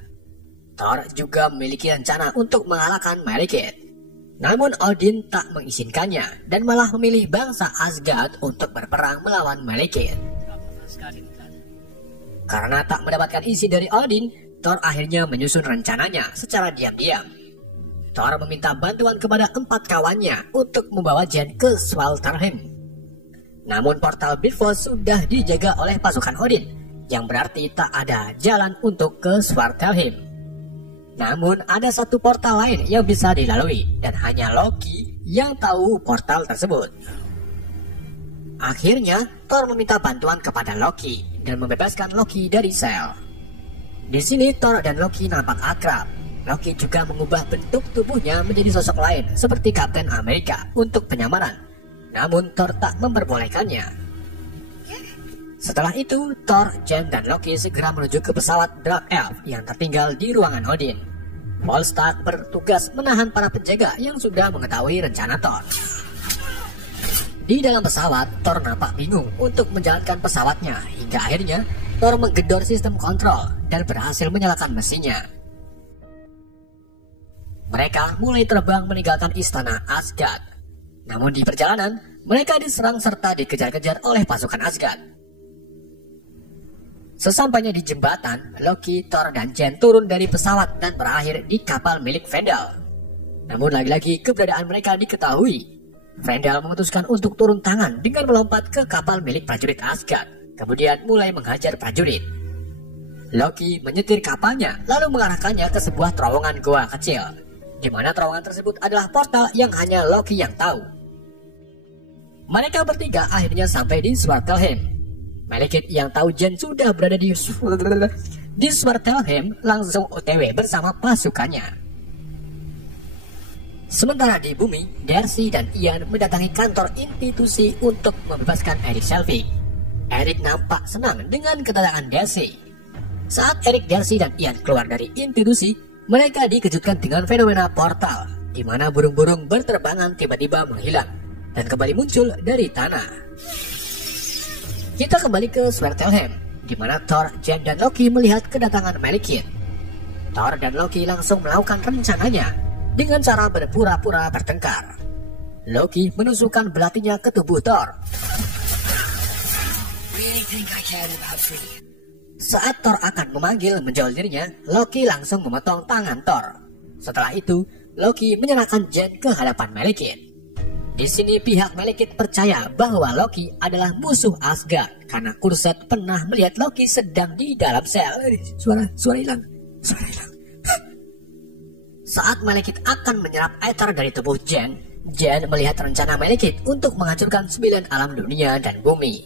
Thor juga memiliki rencana untuk mengalahkan Malekith. Namun Odin tak mengizinkannya dan malah memilih bangsa Asgard untuk berperang melawan Malekith. Karena tak mendapatkan izin dari Odin, Thor akhirnya menyusun rencananya secara diam-diam. Thor meminta bantuan kepada 4 kawannya untuk membawa Jane ke Svartalfheim. Namun portal Bifrost sudah dijaga oleh pasukan Odin, yang berarti tak ada jalan untuk ke Svartalfheim. Namun ada satu portal lain yang bisa dilalui dan hanya Loki yang tahu portal tersebut. Akhirnya Thor meminta bantuan kepada Loki dan membebaskan Loki dari sel. Di sini Thor dan Loki nampak akrab. Loki juga mengubah bentuk tubuhnya menjadi sosok lain seperti Kapten Amerika untuk penyamaran. Namun Thor tak memperbolehkannya. Setelah itu, Thor, Jane, dan Loki segera menuju ke pesawat Dark Elf yang tertinggal di ruangan Odin. Volstagg bertugas menahan para penjaga yang sudah mengetahui rencana Thor. Di dalam pesawat, Thor nampak bingung untuk menjalankan pesawatnya hingga akhirnya Thor menggedor sistem kontrol dan berhasil menyalakan mesinnya. Mereka mulai terbang meninggalkan istana Asgard. Namun di perjalanan, mereka diserang serta dikejar-kejar oleh pasukan Asgard. Sesampainya di jembatan, Loki, Thor, dan Jane turun dari pesawat dan berakhir di kapal milik Fendel. Namun lagi-lagi keberadaan mereka diketahui. Fendel memutuskan untuk turun tangan dengan melompat ke kapal milik prajurit Asgard, kemudian mulai menghajar prajurit. Loki menyetir kapalnya lalu mengarahkannya ke sebuah terowongan goa kecil, di mana terowongan tersebut adalah portal yang hanya Loki yang tahu. Mereka bertiga akhirnya sampai di Svartalfheim. Malekith yang tahu Jane sudah berada di Svartalfheim langsung OTW bersama pasukannya. Sementara di bumi, Darcy dan Ian mendatangi kantor institusi untuk membebaskan Erik Selvig. Erik nampak senang dengan kedatangan Darcy. Saat Erik, Darcy, dan Ian keluar dari institusi, mereka dikejutkan dengan fenomena portal, di mana burung-burung berterbangan tiba-tiba menghilang dan kembali muncul dari tanah. Kita kembali ke Svartalfheim, di mana Thor, Jane, dan Loki melihat kedatangan Malekith. Thor dan Loki langsung melakukan rencananya dengan cara berpura-pura bertengkar. Loki menusukkan belatinya ke tubuh Thor. Saat Thor akan memanggil menjual dirinya, Loki langsung memotong tangan Thor. Setelah itu, Loki menyerahkan Jane ke hadapan Malekith. Di sini pihak Malekith percaya bahwa Loki adalah musuh Asgard karena Kurset pernah melihat Loki sedang di dalam sel. Suara hilang. Saat Malekith akan menyerap ether dari tubuh Jane, Jane melihat rencana Malekith untuk menghancurkan 9 alam dunia dan bumi.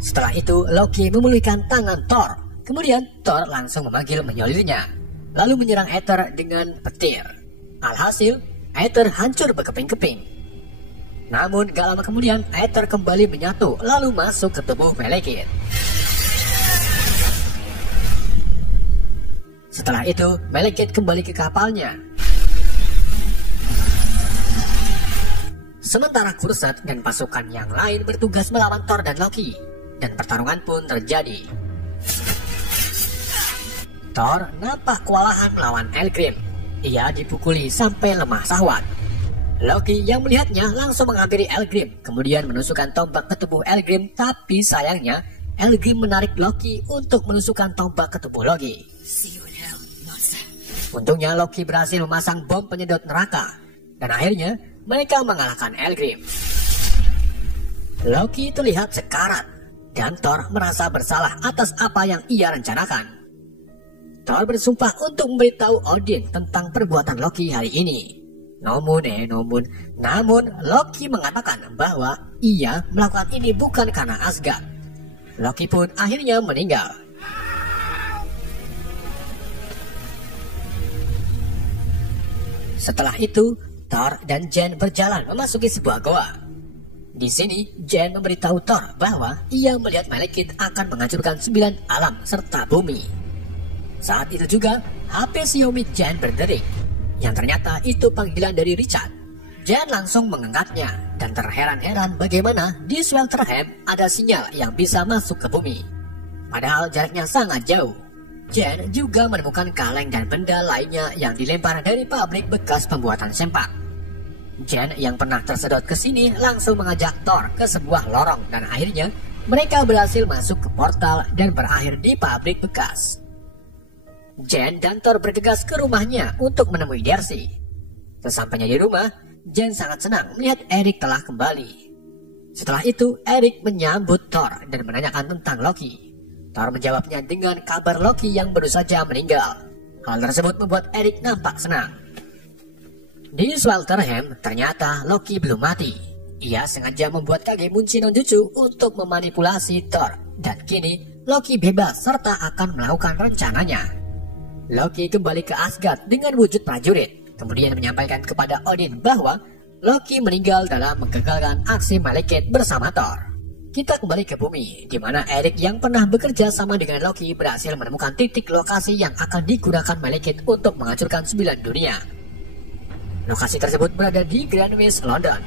Setelah itu, Loki memulihkan tangan Thor. Kemudian, Thor langsung memanggil menyolirnya, lalu menyerang ether dengan petir. Alhasil, ether hancur berkeping-keping. Namun, gak lama kemudian, ether kembali menyatu, lalu masuk ke tubuh Malekith. Setelah itu, Malekith kembali ke kapalnya. Sementara Kurset dan pasukan yang lain bertugas melawan Thor dan Loki, dan pertarungan pun terjadi. Thor nampak kewalahan melawan Elgrim. Ia dipukuli sampai lemah sahwat. Loki yang melihatnya langsung menghampiri Elgrim, kemudian menusukkan tombak ke tubuh Elgrim, tapi sayangnya Elgrim menarik Loki untuk menusukkan tombak ke tubuh Loki. Untungnya Loki berhasil memasang bom penyedot neraka, dan akhirnya mereka mengalahkan Elgrim. Loki terlihat sekarat, dan Thor merasa bersalah atas apa yang ia rencanakan. Thor bersumpah untuk memberitahu Odin tentang perbuatan Loki hari ini. Namun Loki mengatakan bahwa ia melakukan ini bukan karena Asgard. Loki pun akhirnya meninggal. Setelah itu, Thor dan Jane berjalan memasuki sebuah goa. Di sini, Jane memberitahu Thor bahwa ia melihat Malekith akan menghancurkan 9 alam serta bumi. Saat itu juga, HP Xiaomi Jane berdering, yang ternyata itu panggilan dari Richard. Jane langsung mengangkatnya dan terheran-heran bagaimana di Swelterheim ada sinyal yang bisa masuk ke bumi. Padahal jaraknya sangat jauh. Jane juga menemukan kaleng dan benda lainnya yang dilempar dari pabrik bekas pembuatan sempak. Jane yang pernah tersedot ke sini langsung mengajak Thor ke sebuah lorong dan akhirnya mereka berhasil masuk ke portal dan berakhir di pabrik bekas. Jane dan Thor bergegas ke rumahnya untuk menemui Darcy. Sesampainya di rumah, Jane sangat senang melihat Eric telah kembali. Setelah itu, Eric menyambut Thor dan menanyakan tentang Loki. Thor menjawabnya dengan kabar Loki yang baru saja meninggal. Hal tersebut membuat Eric nampak senang. Di Swelterheim, ternyata Loki belum mati. Ia sengaja membuat Kage Munchi no Jutsu untuk memanipulasi Thor. Dan kini, Loki bebas serta akan melakukan rencananya. Loki kembali ke Asgard dengan wujud prajurit. Kemudian menyampaikan kepada Odin bahwa Loki meninggal dalam menggagalkan aksi Malekith bersama Thor. Kita kembali ke bumi, di mana Eric yang pernah bekerja sama dengan Loki berhasil menemukan titik lokasi yang akan digunakan Malekith untuk menghancurkan 9 dunia. Lokasi tersebut berada di Greenwich, London.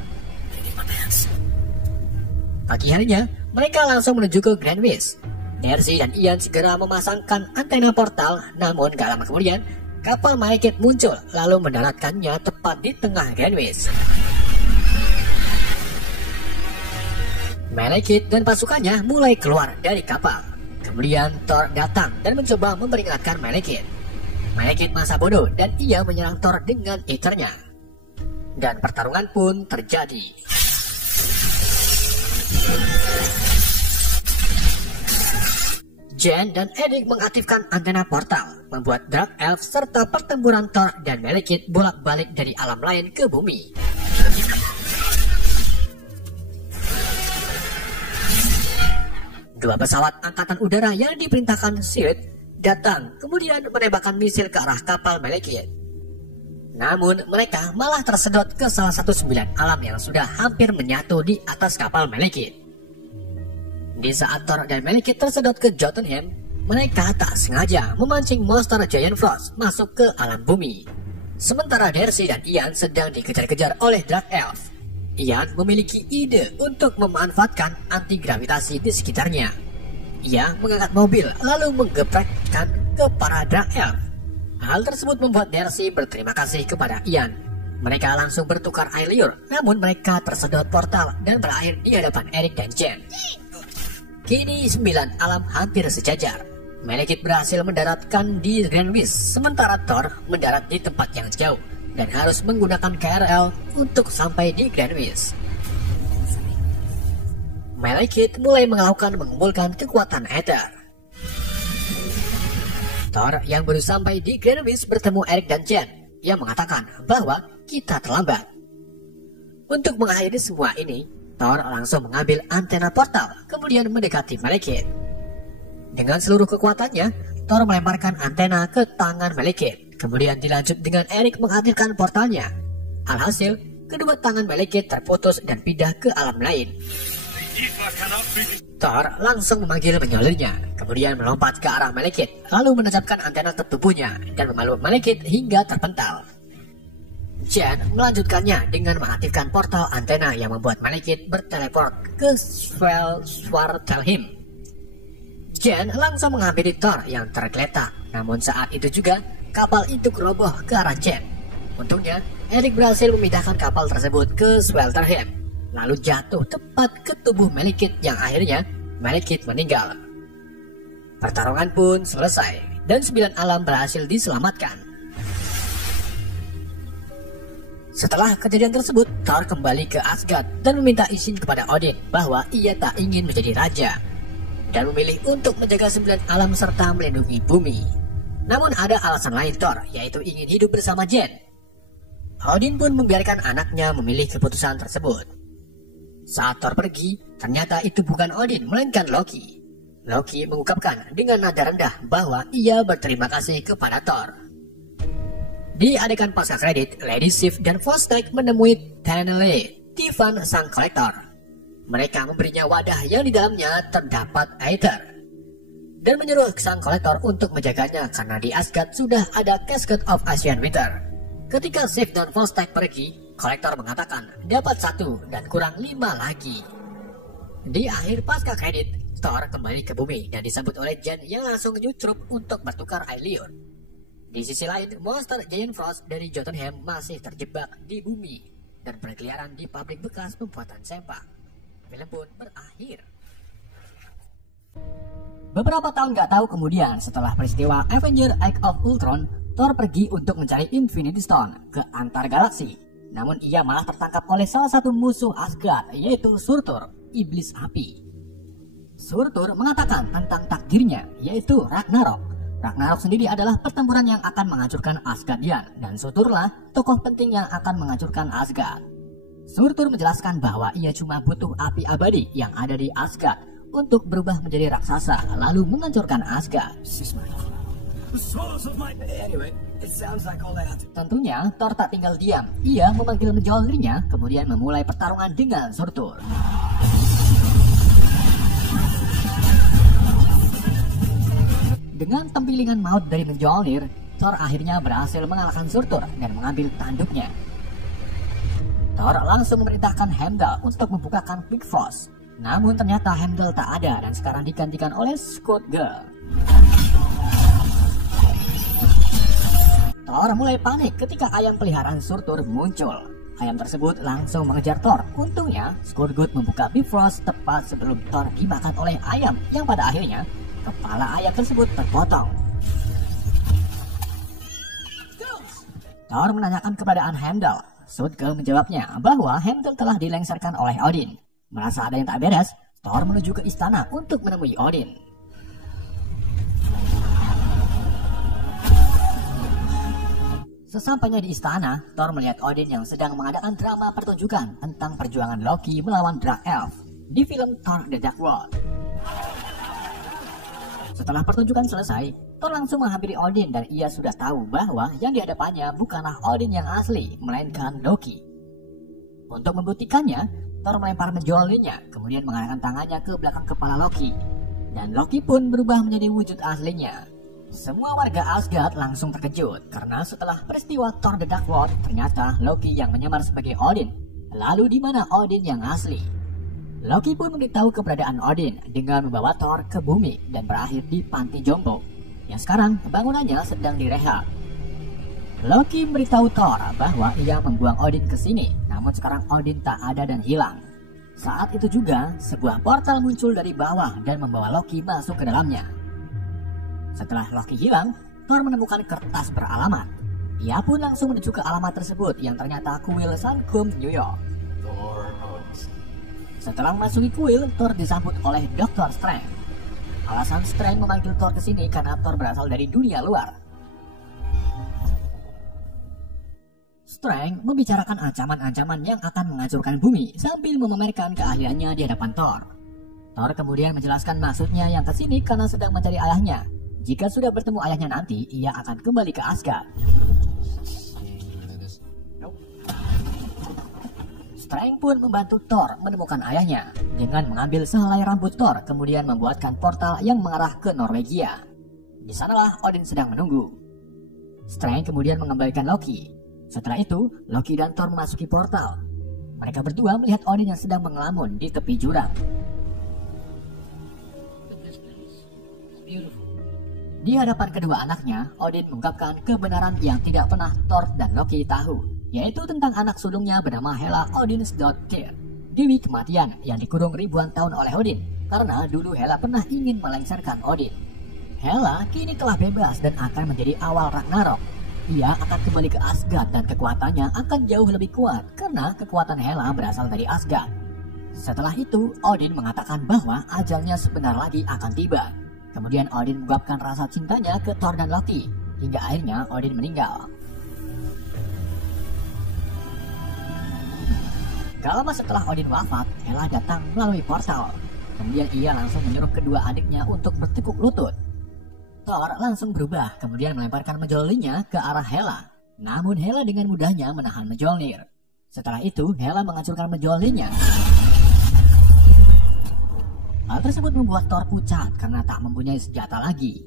Pagi harinya, mereka langsung menuju ke Greenwich. Darcy dan Ian segera memasangkan antena portal, namun gak lama kemudian, kapal Malekith muncul lalu mendaratkannya tepat di tengah Greenwich. Malekith dan pasukannya mulai keluar dari kapal. Kemudian Thor datang dan mencoba memperingatkan Malekith. Malekith masa bodoh dan ia menyerang Thor dengan Ethernya. Dan pertarungan pun terjadi. Jane dan Eric mengaktifkan antena portal, membuat Dark Elf serta pertempuran Thor dan Malekith bolak-balik dari alam lain ke bumi. Dua pesawat angkatan udara yang diperintahkan Shield datang, kemudian menembakkan misil ke arah kapal Malekith. Namun mereka malah tersedot ke salah satu 9 alam yang sudah hampir menyatu di atas kapal Malekith. Di saat Thor dan Malekith tersedot ke Jotunheim, mereka tak sengaja memancing monster Giant Frost masuk ke alam bumi. Sementara Darcy dan Ian sedang dikejar-kejar oleh Dark Elf. Ian memiliki ide untuk memanfaatkan anti-gravitasi di sekitarnya. Ia mengangkat mobil lalu menggebrakkan ke para Dark Elf. Hal tersebut membuat Darcy berterima kasih kepada Ian. Mereka langsung bertukar air liur, namun mereka tersedot portal dan berakhir di hadapan Eric dan Jane. Kini 9 alam hampir sejajar. Malekith berhasil mendaratkan di Greenwich, sementara Thor mendarat di tempat yang jauh dan harus menggunakan KRL untuk sampai di Greenwich. Malekith mulai mengumpulkan kekuatan Aether. Thor yang baru sampai di Greenwich bertemu Eric dan Jane yang mengatakan bahwa kita terlambat. Untuk mengakhiri semua ini, Thor langsung mengambil antena portal kemudian mendekati Malekith. Dengan seluruh kekuatannya, Thor melemparkan antena ke tangan Malekith. Kemudian dilanjut dengan Eric mengaktifkan portalnya. Alhasil, kedua tangan Malekith terputus dan pindah ke alam lain. Thor langsung memanggil penyalurnya, kemudian melompat ke arah Malekith, lalu menancapkan antena ke tubuhnya dan memeluk Malekith hingga terpental. Jane melanjutkannya dengan mengaktifkan portal antena yang membuat Malekith berteleport ke Swelterheim. Jane langsung menghampiri Thor yang tergeletak, namun saat itu juga kapal itu roboh ke arah Jane. Untungnya, Eric berhasil memindahkan kapal tersebut ke Swelterheim, lalu jatuh tepat ke tubuh Malekith yang akhirnya Malekith meninggal. Pertarungan pun selesai dan 9 alam berhasil diselamatkan. Setelah kejadian tersebut, Thor kembali ke Asgard dan meminta izin kepada Odin bahwa ia tak ingin menjadi raja dan memilih untuk menjaga 9 alam serta melindungi bumi. Namun ada alasan lain Thor, yaitu ingin hidup bersama Jane. Odin pun membiarkan anaknya memilih keputusan tersebut. Saat Thor pergi, ternyata itu bukan Odin, melainkan Loki. Loki mengungkapkan dengan nada rendah bahwa ia berterima kasih kepada Thor. Di adegan pasca kredit, Lady Sif dan Vostok menemui Tennille, Tivan sang kolektor. Mereka memberinya wadah yang di dalamnya terdapat Aether dan menyuruh sang kolektor untuk menjaganya karena di Asgard sudah ada Casket of Ancient Winter. Ketika Sif dan Vostok pergi, kolektor mengatakan dapat 1 dan kurang 5 lagi. Di akhir pasca kredit, Thor kembali ke bumi dan disambut oleh Jen yang langsung nyucrup untuk bertukar air liur. Di sisi lain, monster Giant Frost dari Jotunheim masih terjebak di bumi dan berkeliaran di pabrik bekas pembuatan sempak. Film pun berakhir. Beberapa tahun gak tahu kemudian, setelah peristiwa Avenger Age of Ultron, Thor pergi untuk mencari Infinity Stone ke antar galaksi. Namun ia malah tertangkap oleh salah satu musuh Asgard, yaitu Surtur, iblis api. Surtur mengatakan tentang takdirnya, yaitu Ragnarok. Ragnarok sendiri adalah pertempuran yang akan menghancurkan Asgardian, dan Surturlah tokoh penting yang akan menghancurkan Asgard. Surtur menjelaskan bahwa ia cuma butuh api abadi yang ada di Asgard untuk berubah menjadi raksasa lalu menghancurkan Asgard. Tentunya Thor tak tinggal diam. Ia memanggil Mjolnirnya, kemudian memulai pertarungan dengan Surtur. Dengan tempilingan maut dari Mjolnir, Thor akhirnya berhasil mengalahkan Surtur dan mengambil tanduknya. Thor langsung memerintahkan Heimdall untuk membukakan Bifrost. Namun ternyata Heimdall tak ada dan sekarang digantikan oleh Scout Girl. Thor mulai panik ketika ayam peliharaan Surtur muncul. Ayam tersebut langsung mengejar Thor. Untungnya, Scout Girl membuka Bifrost tepat sebelum Thor dimakan oleh ayam yang pada akhirnya kepala ayam tersebut terpotong. Thor menanyakan keberadaan Heimdall. Scout Girl menjawabnya bahwa Heimdall telah dilengsarkan oleh Odin. Merasa ada yang tak beres, Thor menuju ke istana untuk menemui Odin. Sesampainya di istana, Thor melihat Odin yang sedang mengadakan drama pertunjukan tentang perjuangan Loki melawan Dark Elf di film Thor The Dark World. Setelah pertunjukan selesai, Thor langsung menghampiri Odin dan ia sudah tahu bahwa yang di hadapannya bukanlah Odin yang asli, melainkan Loki. Untuk membuktikannya, Thor melempar Mjolnirnya, kemudian mengarahkan tangannya ke belakang kepala Loki. Dan Loki pun berubah menjadi wujud aslinya. Semua warga Asgard langsung terkejut, karena setelah peristiwa Thor The Dark World, ternyata Loki yang menyamar sebagai Odin. Lalu di mana Odin yang asli? Loki pun memberitahu keberadaan Odin dengan membawa Thor ke bumi dan berakhir di panti jompo, yang sekarang bangunannya sedang direhab. Loki memberitahu Thor bahwa ia membuang Odin ke sini, namun sekarang Odin tak ada dan hilang. Saat itu juga, sebuah portal muncul dari bawah dan membawa Loki masuk ke dalamnya. Setelah Loki hilang, Thor menemukan kertas beralamat. Ia pun langsung menuju ke alamat tersebut yang ternyata kuil Sankum, New York. Setelah memasuki kuil, Thor disambut oleh Dr. Strange. Alasan Strange memanggil Thor ke sini karena Thor berasal dari dunia luar. Strange membicarakan ancaman-ancaman yang akan menghancurkan bumi sambil memamerkan keahliannya di hadapan Thor. Thor kemudian menjelaskan maksudnya yang kesini karena sedang mencari ayahnya. Jika sudah bertemu ayahnya nanti, ia akan kembali ke Asgard. Strange pun membantu Thor menemukan ayahnya dengan mengambil sehelai rambut Thor, kemudian membuatkan portal yang mengarah ke Norwegia. Di sanalah Odin sedang menunggu. Strange kemudian mengembalikan Loki. Setelah itu, Loki dan Thor memasuki portal. Mereka berdua melihat Odin yang sedang mengelamun di tepi jurang. Di hadapan kedua anaknya, Odin mengungkapkan kebenaran yang tidak pernah Thor dan Loki tahu, yaitu tentang anak sulungnya bernama Hela Odinsdottir, Dewi Kematian yang dikurung ribuan tahun oleh Odin, karena dulu Hela pernah ingin melengsarkan Odin. Hela kini telah bebas dan akan menjadi awal Ragnarok. Ia akan kembali ke Asgard dan kekuatannya akan jauh lebih kuat karena kekuatan Hela berasal dari Asgard. Setelah itu, Odin mengatakan bahwa ajalnya sebentar lagi akan tiba. Kemudian Odin mengungkapkan rasa cintanya ke Thor dan Loki, hingga akhirnya Odin meninggal. Gak lama setelah Odin wafat, Hela datang melalui portal. Kemudian ia langsung menyuruh kedua adiknya untuk bertekuk lutut. Thor langsung berubah, kemudian melemparkan Mjolnirnya ke arah Hela. Namun Hela dengan mudahnya menahan Mjolnir. Setelah itu, Hela menghancurkan Mjolnirnya. Hal tersebut membuat Thor pucat karena tak mempunyai senjata lagi.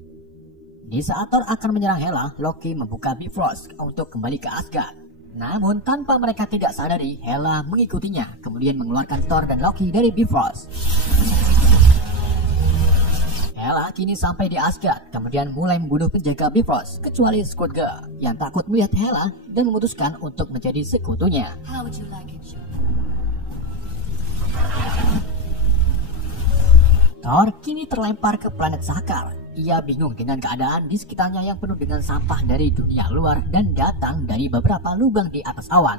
Di saat Thor akan menyerang Hela, Loki membuka Bifrost untuk kembali ke Asgard. Namun tanpa mereka tidak sadari, Hela mengikutinya, kemudian mengeluarkan Thor dan Loki dari Bifrost. Hela kini sampai di Asgard, kemudian mulai membunuh penjaga Bifrost, kecuali Skutge yang takut melihat Hela dan memutuskan untuk menjadi sekutunya. Thor kini terlempar ke planet Sakar. Ia bingung dengan keadaan di sekitarnya yang penuh dengan sampah dari dunia luar dan datang dari beberapa lubang di atas awan.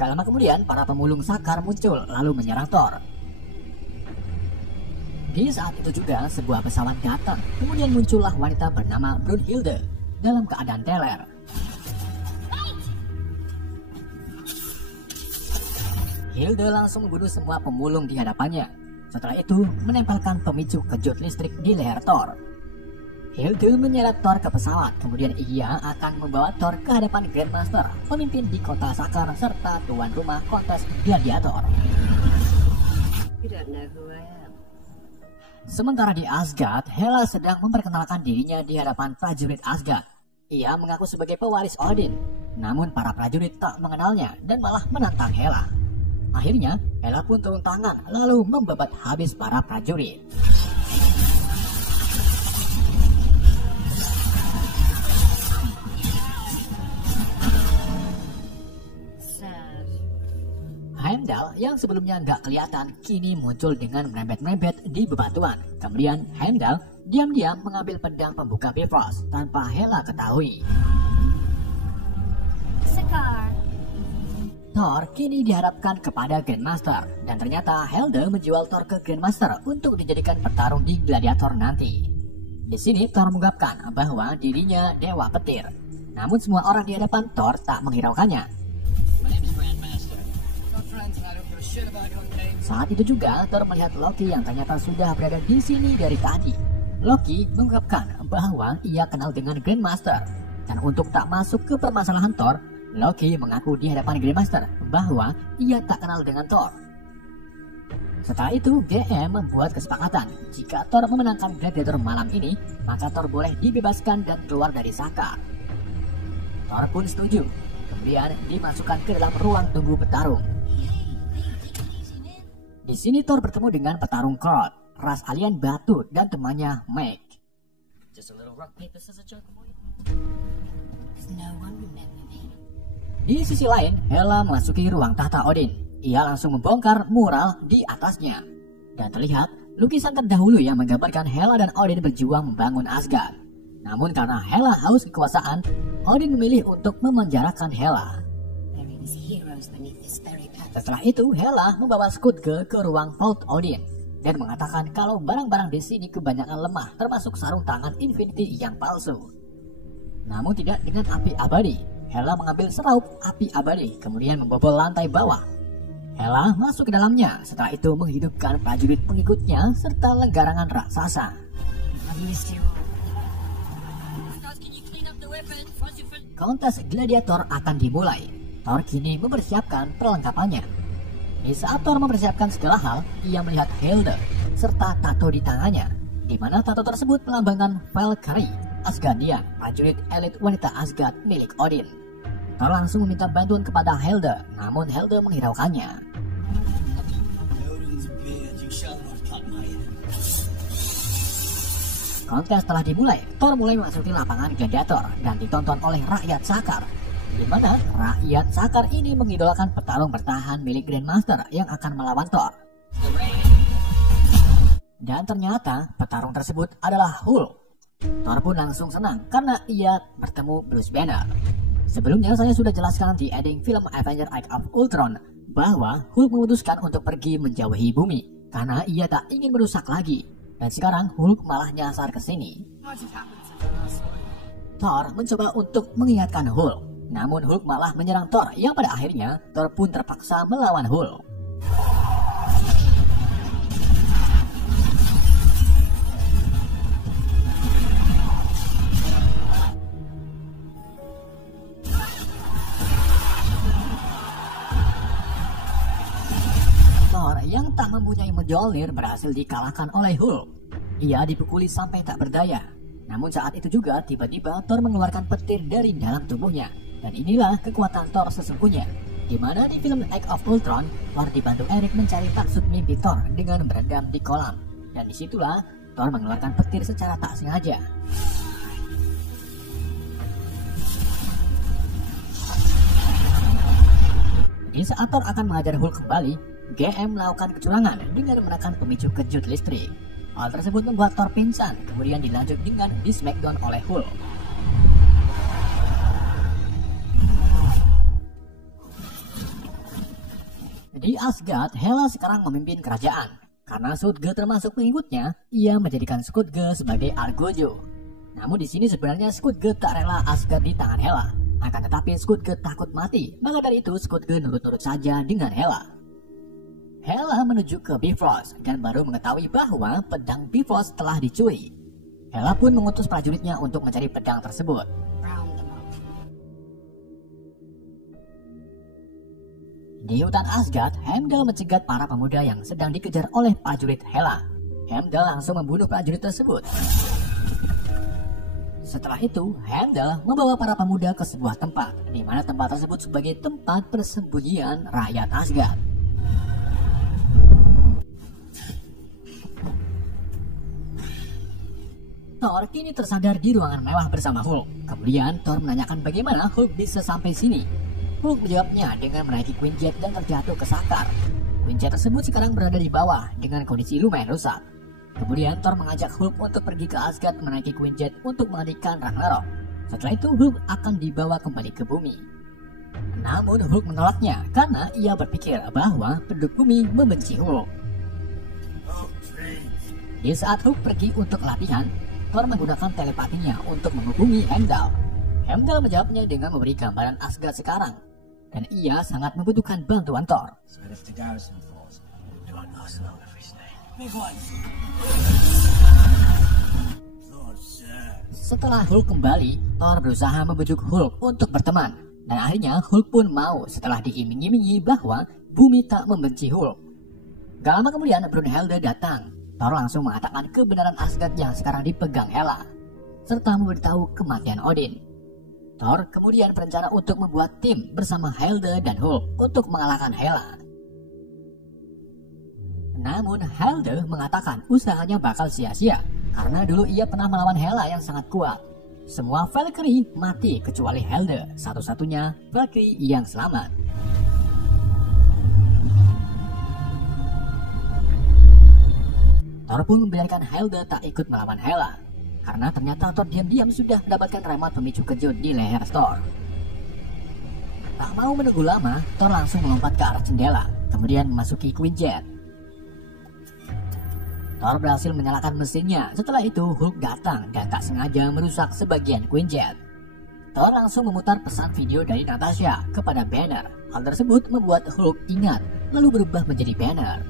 Gak lama kemudian, para pemulung Sakar muncul lalu menyerang Thor. Di saat itu juga sebuah pesawat datang, kemudian muncullah wanita bernama Brunhilde dalam keadaan teler. Hilde langsung membunuh semua pemulung di hadapannya. Setelah itu menempelkan pemicu kejut listrik di leher Thor. Hilde menyeret Thor ke pesawat, kemudian ia akan membawa Thor ke hadapan Grandmaster, pemimpin di kota Sakar serta tuan rumah kontes gladiator. Sementara di Asgard, Hela sedang memperkenalkan dirinya di hadapan prajurit Asgard. Ia mengaku sebagai pewaris Odin, namun para prajurit tak mengenalnya dan malah menantang Hela. Akhirnya, Hela pun turun tangan lalu membabat habis para prajurit. Heimdall yang sebelumnya nggak kelihatan kini muncul dengan merembet-merembet di bebatuan. Kemudian Heimdall diam-diam mengambil pedang pembuka Bifrost tanpa Hela ketahui. Sakar. Thor kini dihadapkan kepada Grandmaster dan ternyata Hilde menjual Thor ke Grandmaster untuk dijadikan petarung di gladiator nanti. Di sini Thor mengungkapkan bahwa dirinya dewa petir. Namun semua orang di hadapan Thor tak menghiraukannya. Saat itu juga Thor melihat Loki yang ternyata sudah berada di sini dari tadi. Loki mengungkapkan bahwa ia kenal dengan Grandmaster. Dan untuk tak masuk ke permasalahan Thor, Loki mengaku di hadapan Grandmaster bahwa ia tak kenal dengan Thor. Setelah itu, GM membuat kesepakatan jika Thor memenangkan gladiator malam ini, maka Thor boleh dibebaskan dan keluar dari Sakar. Thor pun setuju. Kemudian dimasukkan ke dalam ruang tunggu petarung. Di sini Thor bertemu dengan petarung Krot, ras alien batu dan temannya Meg. Di sisi lain, Hela memasuki ruang tahta Odin. Ia langsung membongkar mural di atasnya. Dan terlihat lukisan terdahulu yang menggambarkan Hela dan Odin berjuang membangun Asgard. Namun karena Hela haus kekuasaan, Odin memilih untuk memenjarakan Hela. Setelah itu, Hela membawa Skutge ke ruang Vault Odin dan mengatakan kalau barang-barang di sini kebanyakan lemah, termasuk sarung tangan Infinity yang palsu. Namun tidak dengan api abadi. Hela mengambil seraup api abadi, kemudian membobol lantai bawah. Hela masuk ke dalamnya, setelah itu menghidupkan prajurit pengikutnya serta lenggarangan raksasa. Kontes gladiator akan dimulai. Thor kini mempersiapkan perlengkapannya. Di saat Thor mempersiapkan segala hal, ia melihat Hilde serta tato di tangannya, di mana tato tersebut melambangkan Valkyrie, Asgardian, prajurit elit wanita Asgard milik Odin. Thor langsung meminta bantuan kepada Hilde, namun Hilde menghiraukannya. Kontes telah dimulai. Thor mulai memasuki lapangan gladiator dan ditonton oleh rakyat Sakar, di mana rakyat Sakar ini mengidolakan petarung bertahan milik Grandmaster yang akan melawan Thor. Dan ternyata petarung tersebut adalah Hulk. Thor pun langsung senang karena ia bertemu Bruce Banner. Sebelumnya saya sudah jelaskan di ending film Avengers Age of Ultron bahwa Hulk memutuskan untuk pergi menjauhi bumi karena ia tak ingin merusak lagi. Dan sekarang Hulk malah nyasar ke sini. Thor mencoba untuk mengingatkan Hulk Namun Hulk malah menyerang Thor yang pada akhirnya Thor pun terpaksa melawan Hulk. Thor yang tak mempunyai Mjolnir berhasil dikalahkan oleh Hulk. Ia dipukuli sampai tak berdaya. Namun saat itu juga tiba-tiba Thor mengeluarkan petir dari dalam tubuhnya. Dan inilah kekuatan Thor sesungguhnya. Di mana di film Age of Ultron, Thor dibantu Eric mencari maksud mimpi Thor dengan berendam di kolam. Dan disitulah Thor mengeluarkan petir secara tak sengaja. Di saat Thor akan mengajar Hulk kembali, GM melakukan kecurangan dengan menekan pemicu kejut listrik. Hal tersebut membuat Thor pingsan, kemudian dilanjut dengan di Smackdown oleh Hulk. Di Asgard, Hela sekarang memimpin kerajaan. Karena Skutge termasuk pengikutnya, ia menjadikan Skutge sebagai Argojo. Namun di sini sebenarnya Skutge tak rela Asgard di tangan Hela. Akan tetapi Skutge takut mati, maka dari itu Skutge nurut-nurut saja dengan Hela. Hela menuju ke Bifrost dan baru mengetahui bahwa pedang Bifrost telah dicuri. Hela pun mengutus prajuritnya untuk mencari pedang tersebut. Di hutan Asgard, Heimdall mencegat para pemuda yang sedang dikejar oleh prajurit Hela. Heimdall langsung membunuh prajurit tersebut. Setelah itu, Heimdall membawa para pemuda ke sebuah tempat, di mana tempat tersebut sebagai tempat persembunyian rakyat Asgard. Thor kini tersadar di ruangan mewah bersama Hulk. Kemudian Thor menanyakan bagaimana Hulk bisa sampai sini. Hulk menjawabnya dengan menaiki Quinjet dan terjatuh ke sakar. Quinjet tersebut sekarang berada di bawah dengan kondisi lumayan rusak. Kemudian Thor mengajak Hulk untuk pergi ke Asgard menaiki Quinjet untuk menghentikan Ragnarok. Setelah itu Hulk akan dibawa kembali ke bumi. Namun Hulk menolaknya karena ia berpikir bahwa penduduk bumi membenci Hulk. Di saat Hulk pergi untuk latihan, Thor menggunakan telepatinya untuk menghubungi Heimdall. Heimdall menjawabnya dengan memberi gambaran Asgard sekarang. Dan ia sangat membutuhkan bantuan Thor. Setelah Hulk kembali, Thor berusaha membujuk Hulk untuk berteman. Dan akhirnya Hulk pun mau setelah diiming-imingi bahwa bumi tak membenci Hulk. Gak lama kemudian Brunhilde datang. Thor langsung mengatakan kebenaran Asgard yang sekarang dipegang Hela, serta memberitahu kematian Odin. Thor kemudian berencana untuk membuat tim bersama Hilde dan Hulk untuk mengalahkan Hela. Namun Hilde mengatakan usahanya bakal sia-sia, karena dulu ia pernah melawan Hela yang sangat kuat. Semua Valkyrie mati kecuali Hilde, satu-satunya Valkyrie yang selamat. Thor pun membiarkan Hilde tak ikut melawan Hela, karena ternyata Thor diam-diam sudah mendapatkan remote pemicu kejut di leher Thor. Tak mau menunggu lama, Thor langsung melompat ke arah jendela, kemudian memasuki Quinjet. Thor berhasil menyalakan mesinnya. Setelah itu Hulk datang dan tak sengaja merusak sebagian Quinjet. Thor langsung memutar pesan video dari Natasha kepada Banner. Hal tersebut membuat Hulk ingat, lalu berubah menjadi Banner.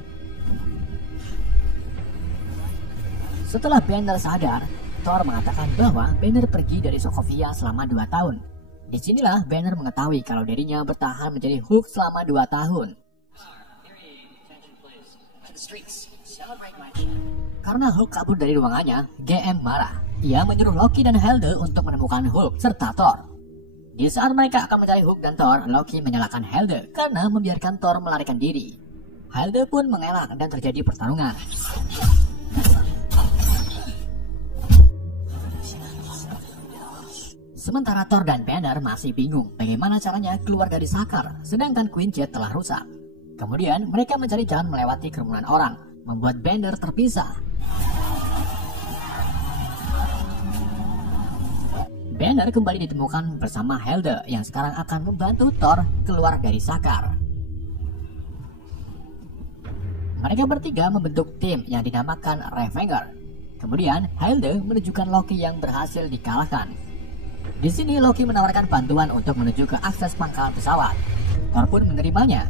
Setelah Banner sadar, Thor mengatakan bahwa Banner pergi dari Sokovia selama 2 tahun. Disinilah Banner mengetahui kalau dirinya bertahan menjadi Hulk selama 2 tahun. Karena Hulk kabur dari ruangannya, GM marah. Ia menyuruh Loki dan Hilde untuk menemukan Hulk serta Thor. Di saat mereka akan mencari Hulk dan Thor, Loki menyalahkan Hilde karena membiarkan Thor melarikan diri. Hilde pun mengelak dan terjadi pertarungan. Sementara Thor dan Banner masih bingung bagaimana caranya keluar dari sakar, sedangkan Quinjet telah rusak. Kemudian mereka mencari jalan melewati kerumunan orang, membuat Banner terpisah. Banner kembali ditemukan bersama Hilde yang sekarang akan membantu Thor keluar dari sakar. Mereka bertiga membentuk tim yang dinamakan Revenger. Kemudian Hilde menunjukkan Loki yang berhasil dikalahkan. Di sini Loki menawarkan bantuan untuk menuju ke akses pangkalan pesawat. Thor pun menerimanya.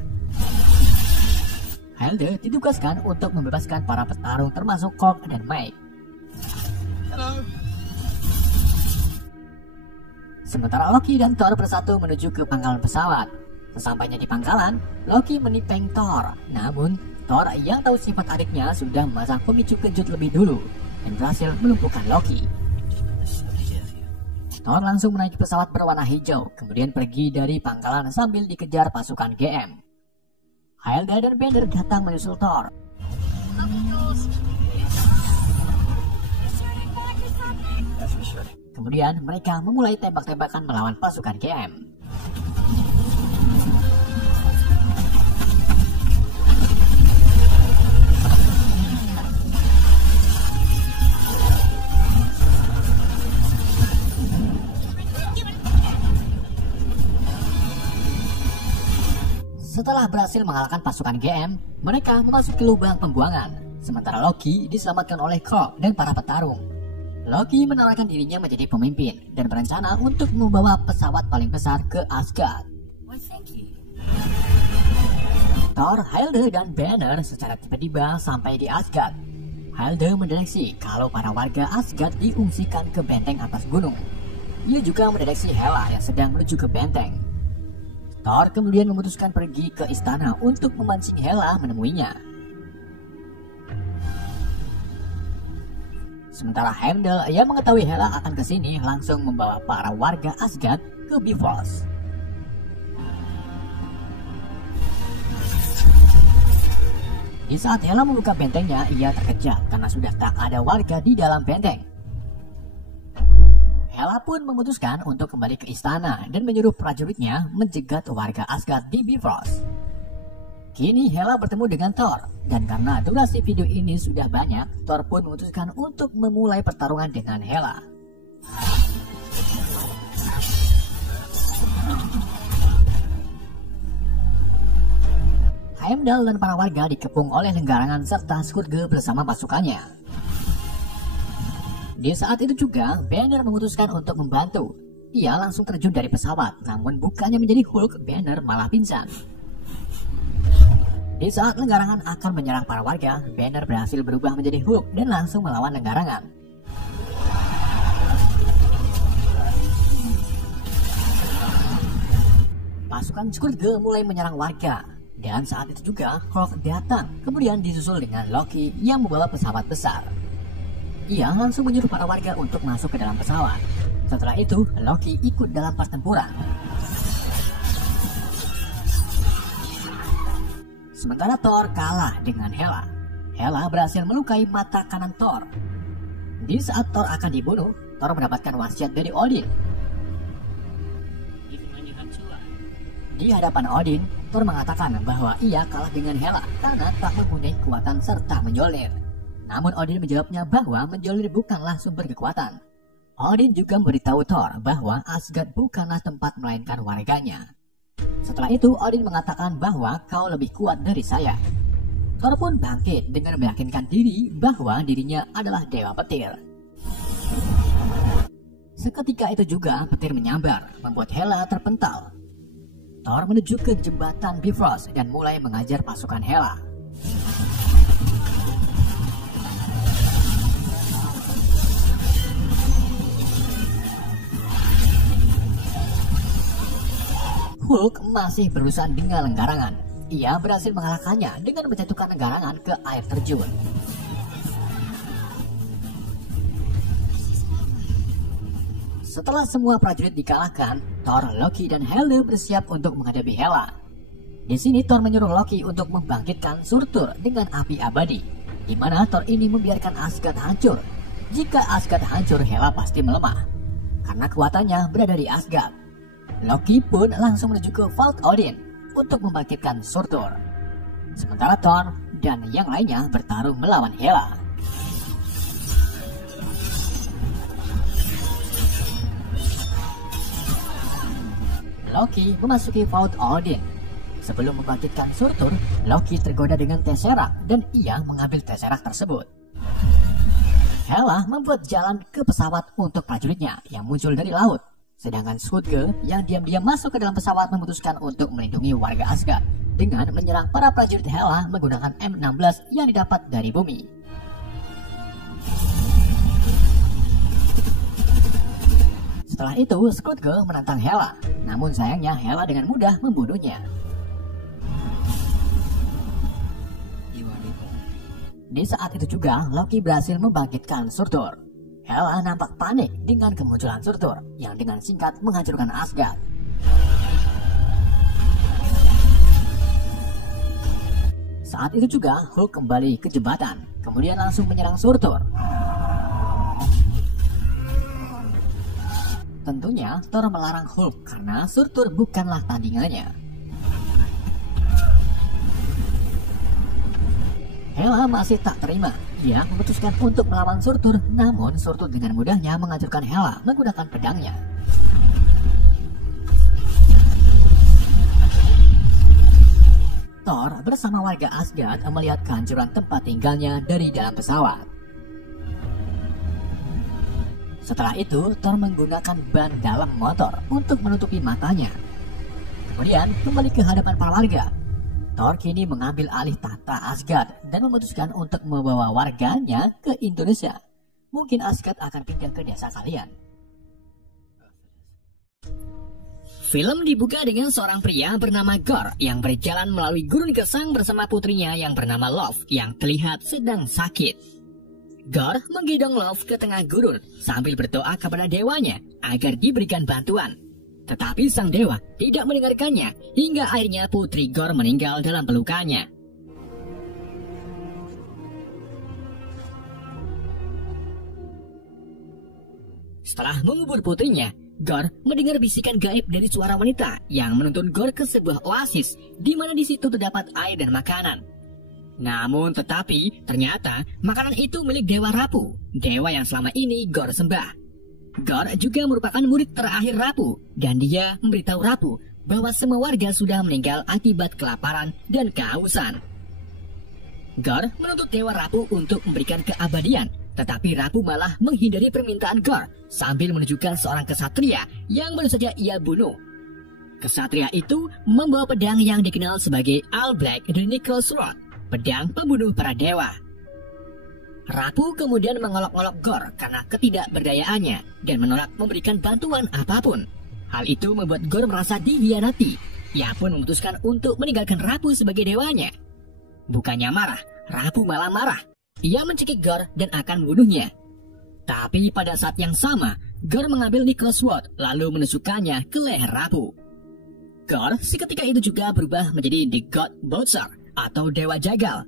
Hilde ditugaskan untuk membebaskan para petarung termasuk Korg dan Mike. Hello. Sementara Loki dan Thor bersatu menuju ke pangkalan pesawat. Sesampainya di pangkalan, Loki menipeng Thor. Namun, Thor yang tahu sifat adiknya sudah memasang pemicu kejut lebih dulu dan berhasil melumpuhkan Loki. Thor langsung menaiki pesawat berwarna hijau, kemudian pergi dari pangkalan sambil dikejar pasukan GM. Hilda dan Banner datang menyusul Thor. Kemudian mereka memulai tembak-tembakan melawan pasukan GM. Setelah berhasil mengalahkan pasukan GM, mereka memasuki lubang pembuangan. Sementara Loki diselamatkan oleh Korg dan para petarung. Loki menawarkan dirinya menjadi pemimpin dan berencana untuk membawa pesawat paling besar ke Asgard. Thor, Hilde, dan Banner secara tiba-tiba sampai di Asgard. Hilde mendeteksi kalau para warga Asgard diungsikan ke benteng atas gunung. Ia juga mendeteksi Hela yang sedang menuju ke benteng. Thor kemudian memutuskan pergi ke istana untuk memancing Hela menemuinya. Sementara Heimdall yang mengetahui Hela akan ke sini langsung membawa para warga Asgard ke Bifrost. Di saat Hela membuka bentengnya, ia terkejut karena sudah tak ada warga di dalam benteng. Hela pun memutuskan untuk kembali ke istana dan menyuruh prajuritnya menjegat warga Asgard di Bifrost. Kini Hela bertemu dengan Thor, dan karena durasi video ini sudah banyak, Thor pun memutuskan untuk memulai pertarungan dengan Hela. Heimdall dan para warga dikepung oleh Lenggarangan serta Skurge bersama pasukannya. Di saat itu juga, Banner memutuskan untuk membantu. Ia langsung terjun dari pesawat, namun bukannya menjadi Hulk, Banner malah pingsan. Di saat Lenggarangan akan menyerang para warga, Banner berhasil berubah menjadi Hulk dan langsung melawan Lenggarangan. Pasukan Skurge mulai menyerang warga, dan saat itu juga Korg datang, kemudian disusul dengan Loki yang membawa pesawat besar. Ia langsung menyuruh para warga untuk masuk ke dalam pesawat. Setelah itu, Loki ikut dalam pertempuran. Sementara Thor kalah dengan Hela. Hela berhasil melukai mata kanan Thor. Di saat Thor akan dibunuh, Thor mendapatkan wasiat dari Odin. Di hadapan Odin, Thor mengatakan bahwa ia kalah dengan Hela karena tak mempunyai kekuatan serta menjolir. Namun Odin menjawabnya bahwa menjolir bukanlah sumber kekuatan. Odin juga memberitahu Thor bahwa Asgard bukanlah tempat melainkan warganya. Setelah itu Odin mengatakan bahwa kau lebih kuat dari saya. Thor pun bangkit dengan meyakinkan diri bahwa dirinya adalah dewa petir. Seketika itu juga petir menyambar, membuat Hela terpental. Thor menuju ke jembatan Bifrost dan mulai mengajar pasukan Hela. Hulk masih berurusan dengan Lenggarangan. Ia berhasil mengalahkannya dengan menjatuhkan Lenggarangan ke air terjun. Setelah semua prajurit dikalahkan, Thor, Loki, dan Hilde bersiap untuk menghadapi Hela. Di sini Thor menyuruh Loki untuk membangkitkan Surtur dengan api abadi, di mana Thor ini membiarkan Asgard hancur. Jika Asgard hancur, Hela pasti melemah, karena kekuatannya berada di Asgard. Loki pun langsung menuju ke Vault Odin untuk membangkitkan Surtur. Sementara Thor dan yang lainnya bertarung melawan Hela. Loki memasuki Vault Odin. Sebelum membangkitkan Surtur, Loki tergoda dengan Tesseract dan ia mengambil Tesseract tersebut. Hela membuat jalan ke pesawat untuk prajuritnya yang muncul dari laut. Sedangkan Skutge yang diam-diam masuk ke dalam pesawat memutuskan untuk melindungi warga Asgard dengan menyerang para prajurit Hela menggunakan M16 yang didapat dari bumi. Setelah itu, Skutge menantang Hela, namun sayangnya Hela dengan mudah membunuhnya. Di saat itu juga, Loki berhasil membangkitkan Surtur. Hela nampak panik dengan kemunculan Surtur yang dengan singkat menghancurkan Asgard. Saat itu juga, Hulk kembali ke jembatan, kemudian langsung menyerang Surtur. Tentunya, Thor melarang Hulk karena Surtur bukanlah tandingannya. Hela masih tak terima. Ia memutuskan untuk melawan Surtur, namun Surtur dengan mudahnya menghancurkan Hela menggunakan pedangnya. Thor bersama warga Asgard melihat kehancuran tempat tinggalnya dari dalam pesawat. Setelah itu, Thor menggunakan ban dalam motor untuk menutupi matanya. Kemudian kembali ke hadapan para warga. Thor kini mengambil alih tahta Asgard dan memutuskan untuk membawa warganya ke Indonesia. Mungkin Asgard akan pindah ke desa kalian. Film dibuka dengan seorang pria bernama Gorr yang berjalan melalui gurun gesang bersama putrinya yang bernama Love yang terlihat sedang sakit. Gorr menggendong Love ke tengah gurun sambil berdoa kepada dewanya agar diberikan bantuan. Tetapi sang dewa tidak mendengarkannya hingga akhirnya putri Gorr meninggal dalam pelukannya. Setelah mengubur putrinya, Gorr mendengar bisikan gaib dari suara wanita yang menuntun Gorr ke sebuah oasis di mana di situ terdapat air dan makanan. Namun ternyata makanan itu milik Dewa Rapu, dewa yang selama ini Gorr sembah. Gorr juga merupakan murid terakhir Rapu, dan dia memberitahu Rapu bahwa semua warga sudah meninggal akibat kelaparan dan kehausan. Gorr menuntut Dewa Rapu untuk memberikan keabadian, tetapi Rapu malah menghindari permintaan Gorr sambil menunjukkan seorang kesatria yang baru saja ia bunuh. Kesatria itu membawa pedang yang dikenal sebagai All Black The Necros Sword, pedang pembunuh para dewa. Rapu kemudian mengolok-olok Gorr karena ketidakberdayaannya dan menolak memberikan bantuan apapun. Hal itu membuat Gorr merasa dihianati. Ia pun memutuskan untuk meninggalkan Rapu sebagai dewanya. Bukannya marah, Rapu malah marah. Ia mencekik Gorr dan akan membunuhnya. Tapi pada saat yang sama, Gorr mengambil Necros Sword lalu menusukkannya ke leher Rapu. Gorr seketika itu juga berubah menjadi The God Butcher atau Dewa Jagal.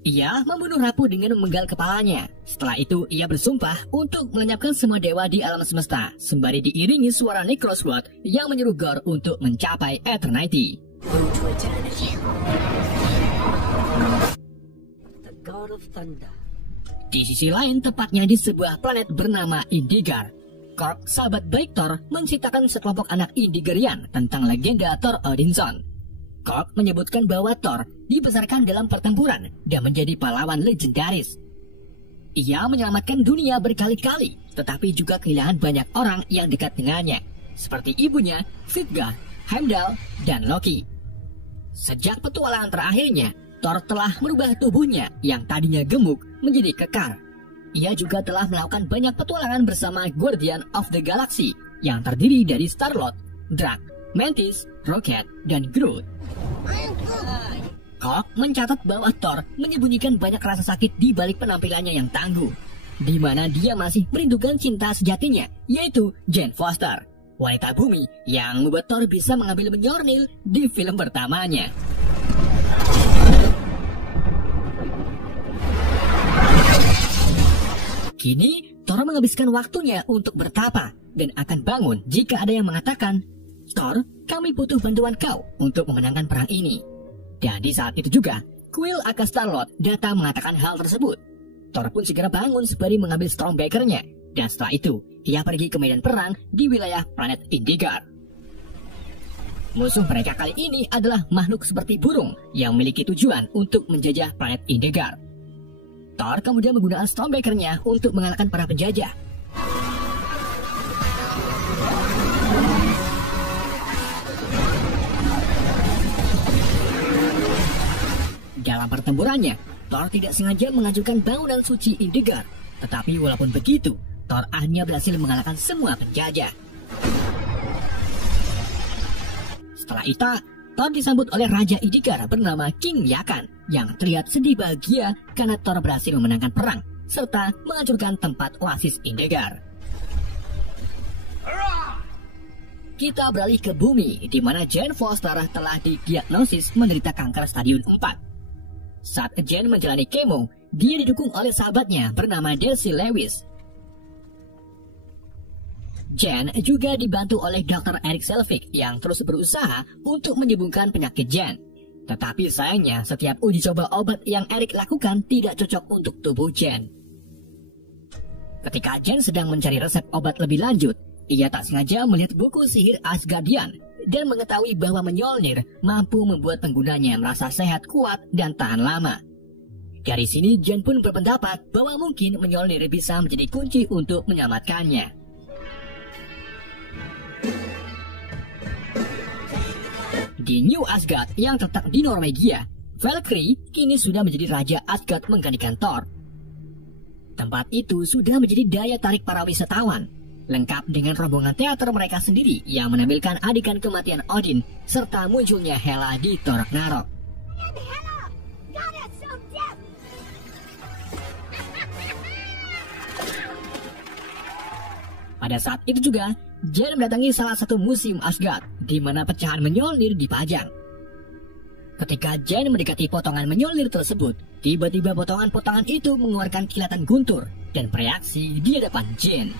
Ia membunuh Rapu dengan memenggal kepalanya. Setelah itu, ia bersumpah untuk melenyapkan semua dewa di alam semesta, sembari diiringi suara Necros Sword yang menyuruh Gorr untuk mencapai Eternity. The God of Thunder. Di sisi lain, tepatnya di sebuah planet bernama Indigar, Korg, sahabat baik Thor, menciptakan sekelompok anak Indigarian tentang legenda Thor Odinson. Korg menyebutkan bahwa Thor dibesarkan dalam pertempuran dan menjadi pahlawan legendaris. Ia menyelamatkan dunia berkali-kali, tetapi juga kehilangan banyak orang yang dekat dengannya, seperti ibunya, Vidga, Heimdall, dan Loki. Sejak petualangan terakhirnya, Thor telah merubah tubuhnya yang tadinya gemuk menjadi kekar. Ia juga telah melakukan banyak petualangan bersama Guardian of the Galaxy yang terdiri dari Star-Lord, Drax, Mantis, Rocket, dan Groot. Korg mencatat bahwa Thor menyembunyikan banyak rasa sakit di balik penampilannya yang tangguh, di mana dia masih merindukan cinta sejatinya, yaitu Jane Foster, wanita bumi yang membuat Thor bisa mengambil Mjolnir di film pertamanya. Kini, Thor menghabiskan waktunya untuk bertapa dan akan bangun jika ada yang mengatakan, "Thor, kami butuh bantuan kau untuk memenangkan perang ini." Dan di saat itu juga, Quill aka Star-Lord datang mengatakan hal tersebut. Thor pun segera bangun sembari mengambil Stormbreaker-nya, dan setelah itu, ia pergi ke medan perang di wilayah planet Indigar. Musuh mereka kali ini adalah makhluk seperti burung yang memiliki tujuan untuk menjajah planet Indigar. Thor kemudian menggunakan Stormbreaker-nya untuk mengalahkan para penjajah. Dalam pertempurannya, Thor tidak sengaja mengajukan bangunan suci Indegard. Tetapi walaupun begitu, Thor akhirnya berhasil mengalahkan semua penjajah. Setelah itu, Thor disambut oleh Raja Indegard bernama King Yakan yang terlihat sedih bahagia karena Thor berhasil memenangkan perang serta menghancurkan tempat oasis Indegard. Kita beralih ke bumi, di mana Jane Foster telah didiagnosis menderita kanker stadium 4. Saat Jane menjalani kemo, dia didukung oleh sahabatnya bernama Daisy Lewis. Jane juga dibantu oleh Dr. Eric Selvig yang terus berusaha untuk menyembuhkan penyakit Jane. Tetapi sayangnya, setiap uji coba obat yang Eric lakukan tidak cocok untuk tubuh Jane. Ketika Jane sedang mencari resep obat lebih lanjut, ia tak sengaja melihat buku sihir Asgardian dan mengetahui bahwa Mjolnir mampu membuat penggunanya merasa sehat, kuat, dan tahan lama. Dari sini Jane pun berpendapat bahwa mungkin Mjolnir bisa menjadi kunci untuk menyelamatkannya. Di New Asgard yang terletak di Norwegia, Valkyrie kini sudah menjadi Raja Asgard menggantikan Thor. Tempat itu sudah menjadi daya tarik para wisatawan, lengkap dengan rombongan teater mereka sendiri yang menampilkan adegan kematian Odin serta munculnya Hela di Thor Ragnarok. Pada saat itu juga, Jane mendatangi salah satu museum Asgard di mana pecahan Mjolnir dipajang. Ketika Jane mendekati potongan Mjolnir tersebut, tiba-tiba potongan-potongan itu mengeluarkan kilatan guntur dan bereaksi di hadapan Jane.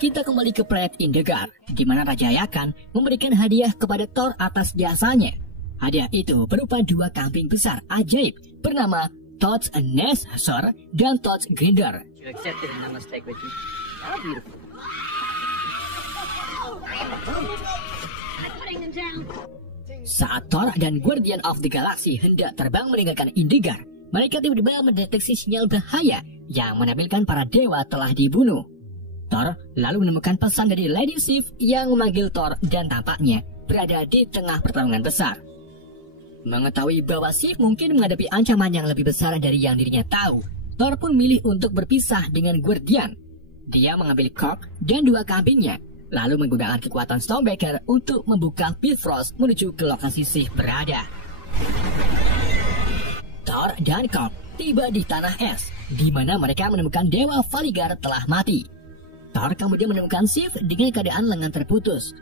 Kita kembali ke planet Indegard, di mana Raja Yakan memberikan hadiah kepada Thor atas jasanya. Hadiah itu berupa 2 kambing besar ajaib bernama Thoth Neshor dan Thoth Grinder. Saat Thor dan Guardian of the Galaxy hendak terbang meninggalkan Indegard, mereka tiba-tiba mendeteksi sinyal bahaya yang menampilkan para dewa telah dibunuh. Thor lalu menemukan pesan dari Lady Sif yang memanggil Thor dan tampaknya berada di tengah pertarungan besar. Mengetahui bahwa Sif mungkin menghadapi ancaman yang lebih besar dari yang dirinya tahu, Thor pun milih untuk berpisah dengan Guardian. Dia mengambil Korg dan 2 kambingnya, lalu menggunakan kekuatan Stormbreaker untuk membuka Bifrost menuju ke lokasi Sif berada. Thor dan Korg tiba di tanah es, di mana mereka menemukan Dewa Valigar telah mati. Thor kemudian menemukan Sif dengan keadaan lengan terputus.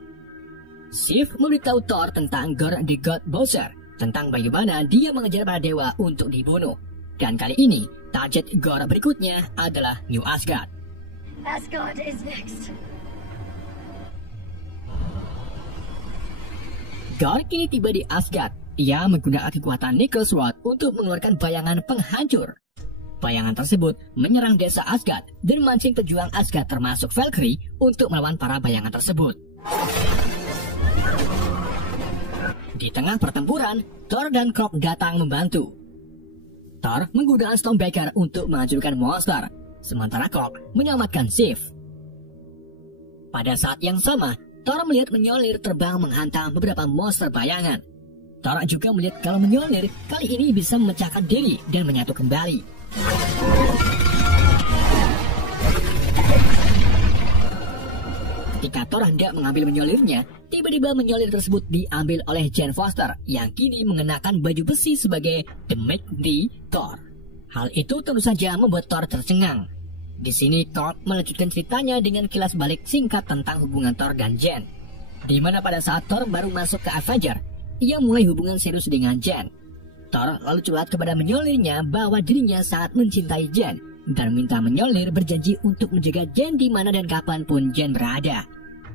Sif memberitahu Thor tentang Gorr the God Bowser, tentang bagaimana dia mengejar para dewa untuk dibunuh. Dan kali ini, target Gorr berikutnya adalah New Asgard. Asgard is next. Gorr kini tiba di Asgard. Ia menggunakan kekuatan Nickel Sword untuk mengeluarkan bayangan penghancur. Bayangan tersebut menyerang desa Asgard dan memancing pejuang Asgard termasuk Valkyrie untuk melawan para bayangan tersebut. Di tengah pertempuran, Thor dan Korg datang membantu. Thor menggunakan Stormbreaker untuk menghancurkan monster, sementara Korg menyelamatkan Sif. Pada saat yang sama, Thor melihat Mjolnir terbang menghantam beberapa monster bayangan. Thor juga melihat kalau Mjolnir kali ini bisa memecahkan diri dan menyatu kembali. Ketika Thor hendak mengambil Mjolnirnya, tiba-tiba Mjolnir tersebut diambil oleh Jane Foster yang kini mengenakan baju besi sebagai The Mighty Thor. Hal itu tentu saja membuat Thor tercengang. Di sini Thor melanjutkan ceritanya dengan kilas balik singkat tentang hubungan Thor dan Jane. Di mana pada saat Thor baru masuk ke Avenger, ia mulai hubungan serius dengan Jane. Thor lalu curhat kepada Mjolnirnya bahwa dirinya sangat mencintai Jane dan minta Mjolnir berjanji untuk menjaga Jane di mana dan kapanpun Jane berada.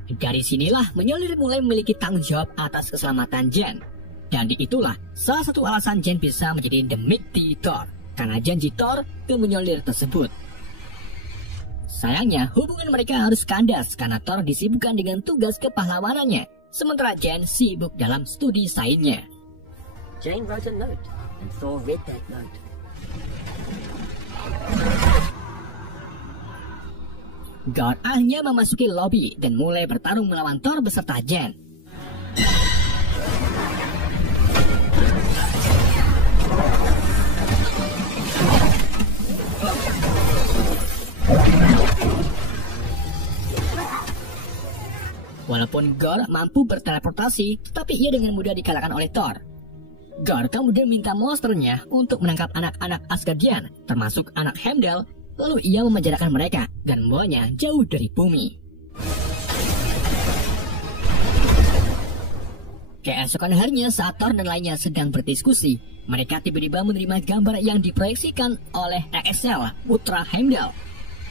Dari sinilah Mjolnir mulai memiliki tanggung jawab atas keselamatan Jane. Dan itulah salah satu alasan Jane bisa menjadi The Mighty Thor, karena janji Thor ke Mjolnir tersebut. Sayangnya hubungan mereka harus kandas karena Thor disibukkan dengan tugas kepahlawanannya, sementara Jane sibuk dalam studi sainsnya. Jane wrote a note, and Thor read that note. Gorr akhirnya memasuki lobi dan mulai bertarung melawan Thor beserta Jane. Meskipun Gorr mampu berteleportasi, tetapi ia dengan mudah dikalahkan oleh Thor. Gorr kemudian minta monsternya untuk menangkap anak-anak Asgardian, termasuk anak Heimdall, lalu ia memenjarakan mereka dan membawanya jauh dari bumi. Keesokan harinya saat Thor dan lainnya sedang berdiskusi, mereka tiba-tiba menerima gambar yang diproyeksikan oleh AXL, putra Heimdall.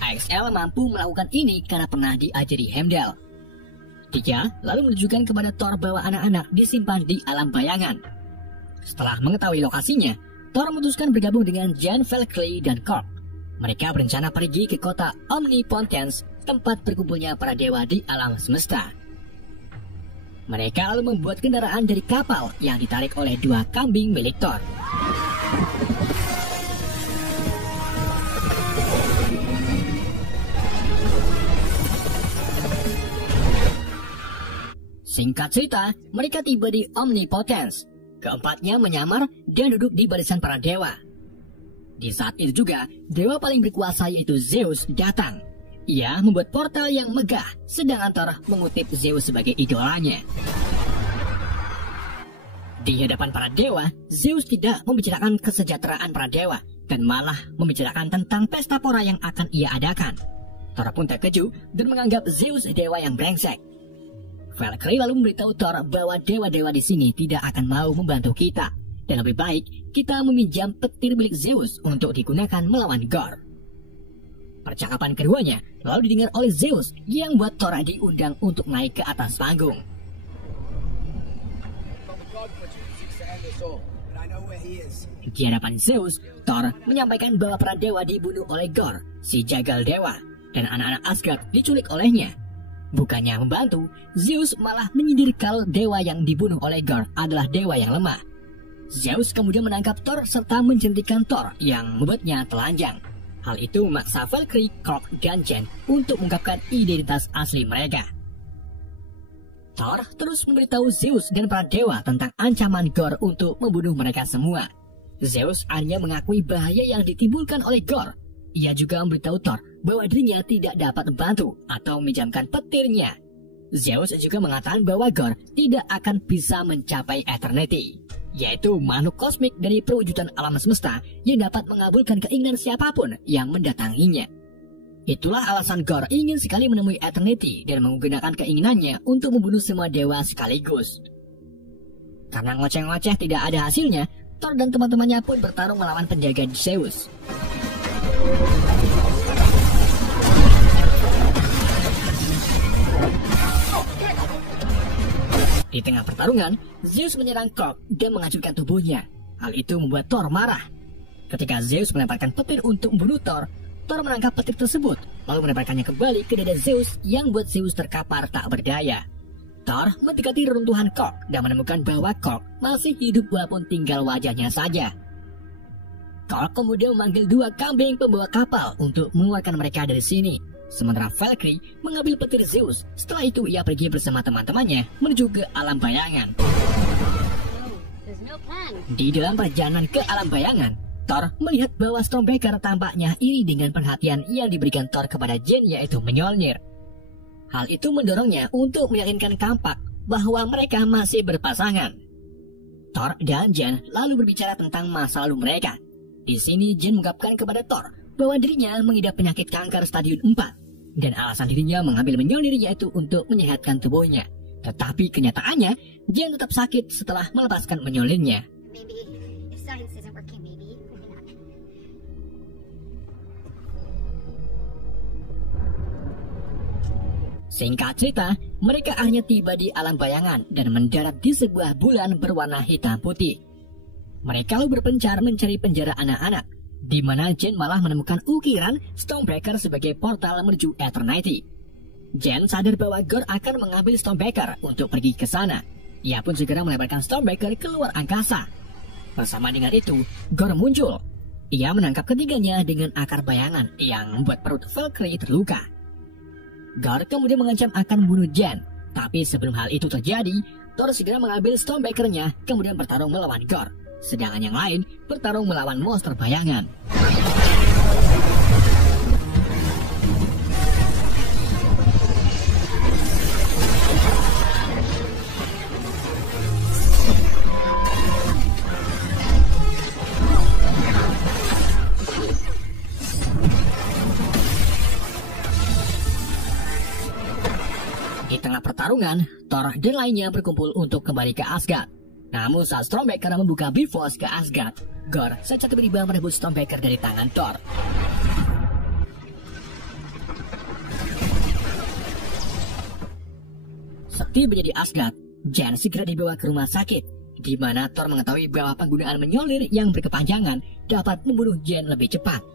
AXL mampu melakukan ini karena pernah diajari Heimdall. Dia lalu menunjukkan kepada Thor bahwa anak-anak disimpan di alam bayangan. Setelah mengetahui lokasinya, Thor memutuskan bergabung dengan Jane, Valkyrie, dan Korg. Mereka berencana pergi ke kota Omnipotence, tempat berkumpulnya para dewa di alam semesta. Mereka lalu membuat kendaraan dari kapal yang ditarik oleh 2 kambing milik Thor. Singkat cerita, mereka tiba di Omnipotence. Keempatnya menyamar dan duduk di barisan para dewa. Di saat itu juga, dewa paling berkuasa yaitu Zeus datang. Ia membuat portal yang megah, sedangkan Thor mengutip Zeus sebagai idolanya. Di hadapan para dewa, Zeus tidak membicarakan kesejahteraan para dewa, dan malah membicarakan tentang pesta pora yang akan ia adakan. Thor pun terkejut dan menganggap Zeus dewa yang brengsek. Valkyrie lalu memberitahu Thor bahwa dewa-dewa di sini tidak akan mau membantu kita, dan lebih baik kita meminjam petir milik Zeus untuk digunakan melawan Gorr. Percakapan keduanya lalu didengar oleh Zeus yang buat Thor diundang untuk naik ke atas panggung. Di hadapan Zeus, Thor menyampaikan bahwa para dewa dibunuh oleh Gorr, si jagal dewa, dan anak-anak Asgard diculik olehnya. Bukannya membantu, Zeus malah menyindir kalau dewa yang dibunuh oleh Gorr adalah dewa yang lemah. Zeus kemudian menangkap Thor serta menjentikan Thor yang membuatnya telanjang. Hal itu memaksa Valkyrie, Korg, dan Jane untuk mengungkapkan identitas asli mereka. Thor terus memberitahu Zeus dan para dewa tentang ancaman Gorr untuk membunuh mereka semua. Zeus akhirnya mengakui bahaya yang ditimbulkan oleh Gorr. Ia juga memberitahu Thor bahwa dirinya tidak dapat membantu atau meminjamkan petirnya. Zeus juga mengatakan bahwa Gorr tidak akan bisa mencapai Eternity, yaitu makhluk kosmik dari perwujudan alam semesta yang dapat mengabulkan keinginan siapapun yang mendatanginya. Itulah alasan Gorr ingin sekali menemui Eternity dan menggunakan keinginannya untuk membunuh semua dewa sekaligus. Karena ngoceh-ngoceh tidak ada hasilnya, Thor dan teman-temannya pun bertarung melawan penjaga Zeus. Di tengah pertarungan, Zeus menyerang Korg dan menghancurkan tubuhnya. Hal itu membuat Thor marah. Ketika Zeus melemparkan petir untuk membunuh Thor, Thor menangkap petir tersebut, lalu melemparkannya kembali ke dada Zeus yang membuat Zeus terkapar tak berdaya. Thor mendekati reruntuhan Korg dan menemukan bahwa Korg masih hidup walaupun tinggal wajahnya saja. Korg kemudian memanggil 2 kambing pembawa kapal untuk mengeluarkan mereka dari sini. Sementara Valkyrie mengambil petir Zeus. Setelah itu ia pergi bersama teman-temannya menuju ke alam bayangan. Di dalam perjalanan ke alam bayangan, Thor melihat bahwa Stormbreaker tampaknya iri dengan perhatian yang diberikan Thor kepada Jane, yaitu Mjolnir. Hal itu mendorongnya untuk meyakinkan Kampak bahwa mereka masih berpasangan. Thor dan Jane lalu berbicara tentang masa lalu mereka. Di sini Jane mengungkapkan kepada Thor bahwa dirinya mengidap penyakit kanker stadium 4. Dan alasan dirinya mengambil Mjolnir yaitu untuk menyehatkan tubuhnya. Tetapi kenyataannya, Jane tetap sakit setelah melepaskan Mjolnirnya. Singkat cerita, mereka akhirnya tiba di alam bayangan dan mendarat di sebuah bulan berwarna hitam putih. Mereka lalu berpencar mencari penjara anak-anak, di mana Jane malah menemukan ukiran Stormbreaker sebagai portal menuju Eternity. Jane sadar bahwa Gorr akan mengambil Stormbreaker untuk pergi ke sana. Ia pun segera melebarkan Stormbreaker keluar angkasa. Bersama dengan itu, Gorr muncul. Ia menangkap ketiganya dengan akar bayangan yang membuat perut Valkyrie terluka. Gorr kemudian mengancam akan membunuh Jane. Tapi sebelum hal itu terjadi, Thor segera mengambil Stormbreaker-nya kemudian bertarung melawan Gorr. Sedangkan yang lain bertarung melawan monster bayangan. pertarungan, Thor dan lainnya berkumpul untuk kembali ke Asgard. Namun saat Stormbreaker membuka Bifrost ke Asgard, Gorr secara tiba-tiba merebut Stormbreaker dari tangan Thor. Setiba di Asgard, Jane segera dibawa ke rumah sakit, di mana Thor mengetahui bahwa penggunaan menyolir yang berkepanjangan dapat membunuh Jane lebih cepat.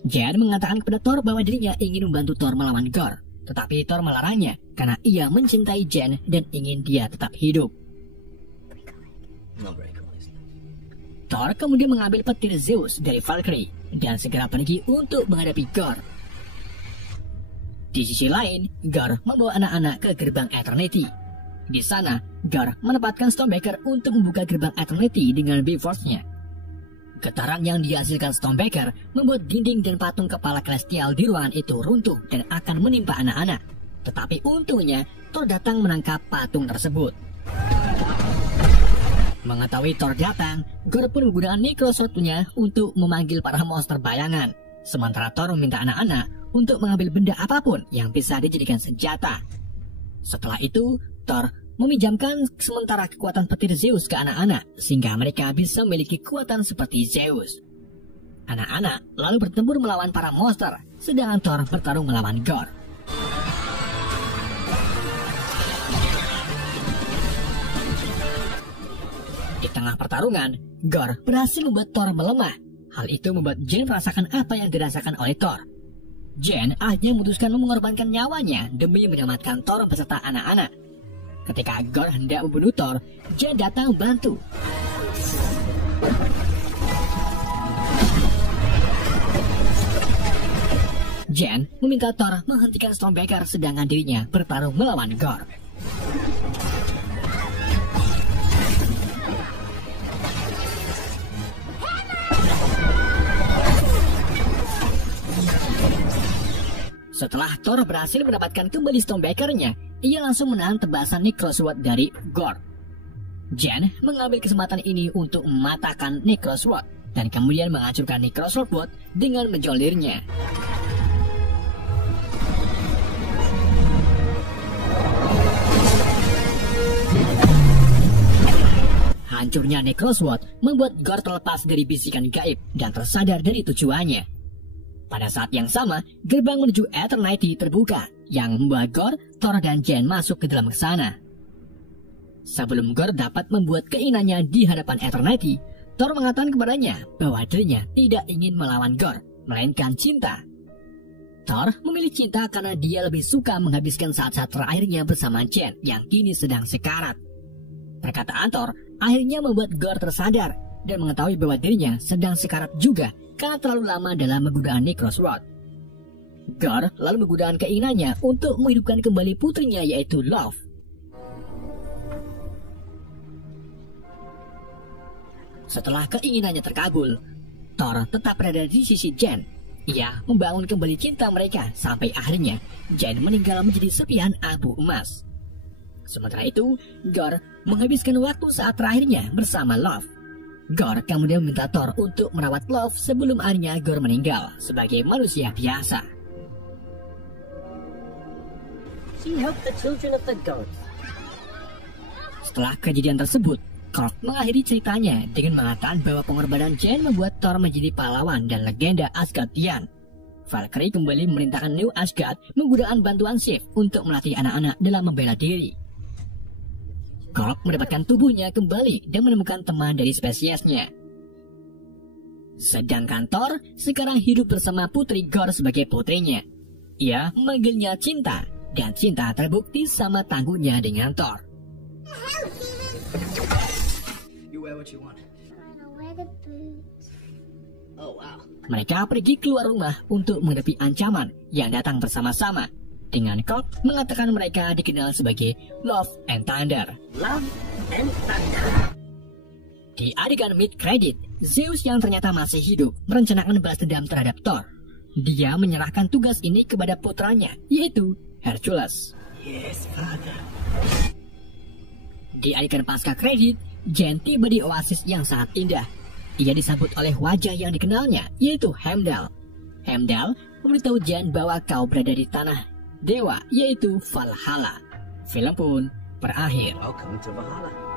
Jane mengatakan kepada Thor bahwa dirinya ingin membantu Thor melawan Gorr, tetapi Thor melarangnya karena ia mencintai Jane dan ingin dia tetap hidup. Thor kemudian mengambil petir Zeus dari Valkyrie dan segera pergi untuk menghadapi Gorr. Di sisi lain, Gorr membawa anak-anak ke gerbang Eternity. Di sana, Gorr menempatkan Stormbreaker untuk membuka gerbang Eternity dengan Bifrost-nya. Getaran yang dihasilkan Stormbreaker membuat dinding dan patung kepala Celestial di ruangan itu runtuh dan akan menimpa anak-anak. Tetapi untungnya, Thor datang menangkap patung tersebut. Mengetahui Thor datang, Gorr pun menggunakan Necrosword-nya untuk memanggil para monster bayangan. Sementara Thor meminta anak-anak untuk mengambil benda apapun yang bisa dijadikan senjata. Setelah itu, Thor meminjamkan sementara kekuatan petir Zeus ke anak-anak, sehingga mereka bisa memiliki kekuatan seperti Zeus. Anak-anak lalu bertempur melawan para monster, sedangkan Thor bertarung melawan Gorr. Di tengah pertarungan, Gorr berhasil membuat Thor melemah. Hal itu membuat Jane merasakan apa yang dirasakan oleh Thor. Jane akhirnya memutuskan mengorbankan nyawanya demi menyelamatkan Thor beserta anak-anak. Ketika Gorr hendak membunuh Thor, Jane datang membantu. Jane meminta Thor menghentikan Stormbreaker sedangkan dirinya bertarung melawan Gorr. Setelah Thor berhasil mendapatkan kembali Stormbreaker-nya, ia langsung menahan tebasan Necrosword dari Gorr. Jane mengambil kesempatan ini untuk mematahkan Necrosword dan kemudian menghancurkan Necrosword dengan menjolirnya. Hancurnya Necrosword membuat Gorr terlepas dari bisikan gaib dan tersadar dari tujuannya. Pada saat yang sama, gerbang menuju Eternity terbuka, yang membawa Gorr, Thor, dan Jane masuk ke dalam sana. Sebelum Gorr dapat membuat keinginannya di hadapan Eternity, Thor mengatakan kepadanya bahwa dirinya tidak ingin melawan Gorr, melainkan cinta. Thor memilih cinta karena dia lebih suka menghabiskan saat-saat terakhirnya bersama Jane yang kini sedang sekarat. Perkataan Thor akhirnya membuat Gorr tersadar dan mengetahui bahwa dirinya sedang sekarat juga karena terlalu lama dalam menggunakan Necrosword. Gorr lalu menggunakan keinginannya untuk menghidupkan kembali putrinya yaitu Love. Setelah keinginannya terkabul, Thor tetap berada di sisi Jane. Ia membangun kembali cinta mereka sampai akhirnya Jane meninggal menjadi serpihan abu emas. Sementara itu, Gorr menghabiskan waktu saat terakhirnya bersama Love. Gorr kemudian meminta Thor untuk merawat Love sebelum akhirnya Gorr meninggal sebagai manusia biasa. She helped the children of the gods. Setelah kejadian tersebut, Korg mengakhiri ceritanya dengan mengatakan bahwa pengorbanan Jane membuat Thor menjadi pahlawan dan legenda Asgardian. Valkyrie kembali memerintahkan New Asgard menggunakan bantuan Sif untuk melatih anak-anak dalam membela diri. Korg mendapatkan tubuhnya kembali dan menemukan teman dari spesiesnya. Sedangkan Thor sekarang hidup bersama putri Gorr sebagai putrinya. Ia memanggilnya Cinta, dan Cinta terbukti sama tangguhnya dengan Thor. You wear what you want. Oh wow. Mereka pergi keluar rumah untuk menghadapi ancaman yang datang bersama-sama. Dengan Korg mengatakan mereka dikenal sebagai Love and Thunder. Love and thunder. Di adegan mid-credit, Zeus yang ternyata masih hidup merencanakan balas dendam terhadap Thor. Dia menyerahkan tugas ini kepada putranya, yaitu Hercules. Yes, father. Di adegan pasca kredit, Jane tiba di oasis yang sangat indah. Ia disambut oleh wajah yang dikenalnya, yaitu Heimdall. Heimdall memberitahu Jan bahwa kau berada di tanah dewa, yaitu Valhalla. Film pun berakhir. Welcome to Valhalla.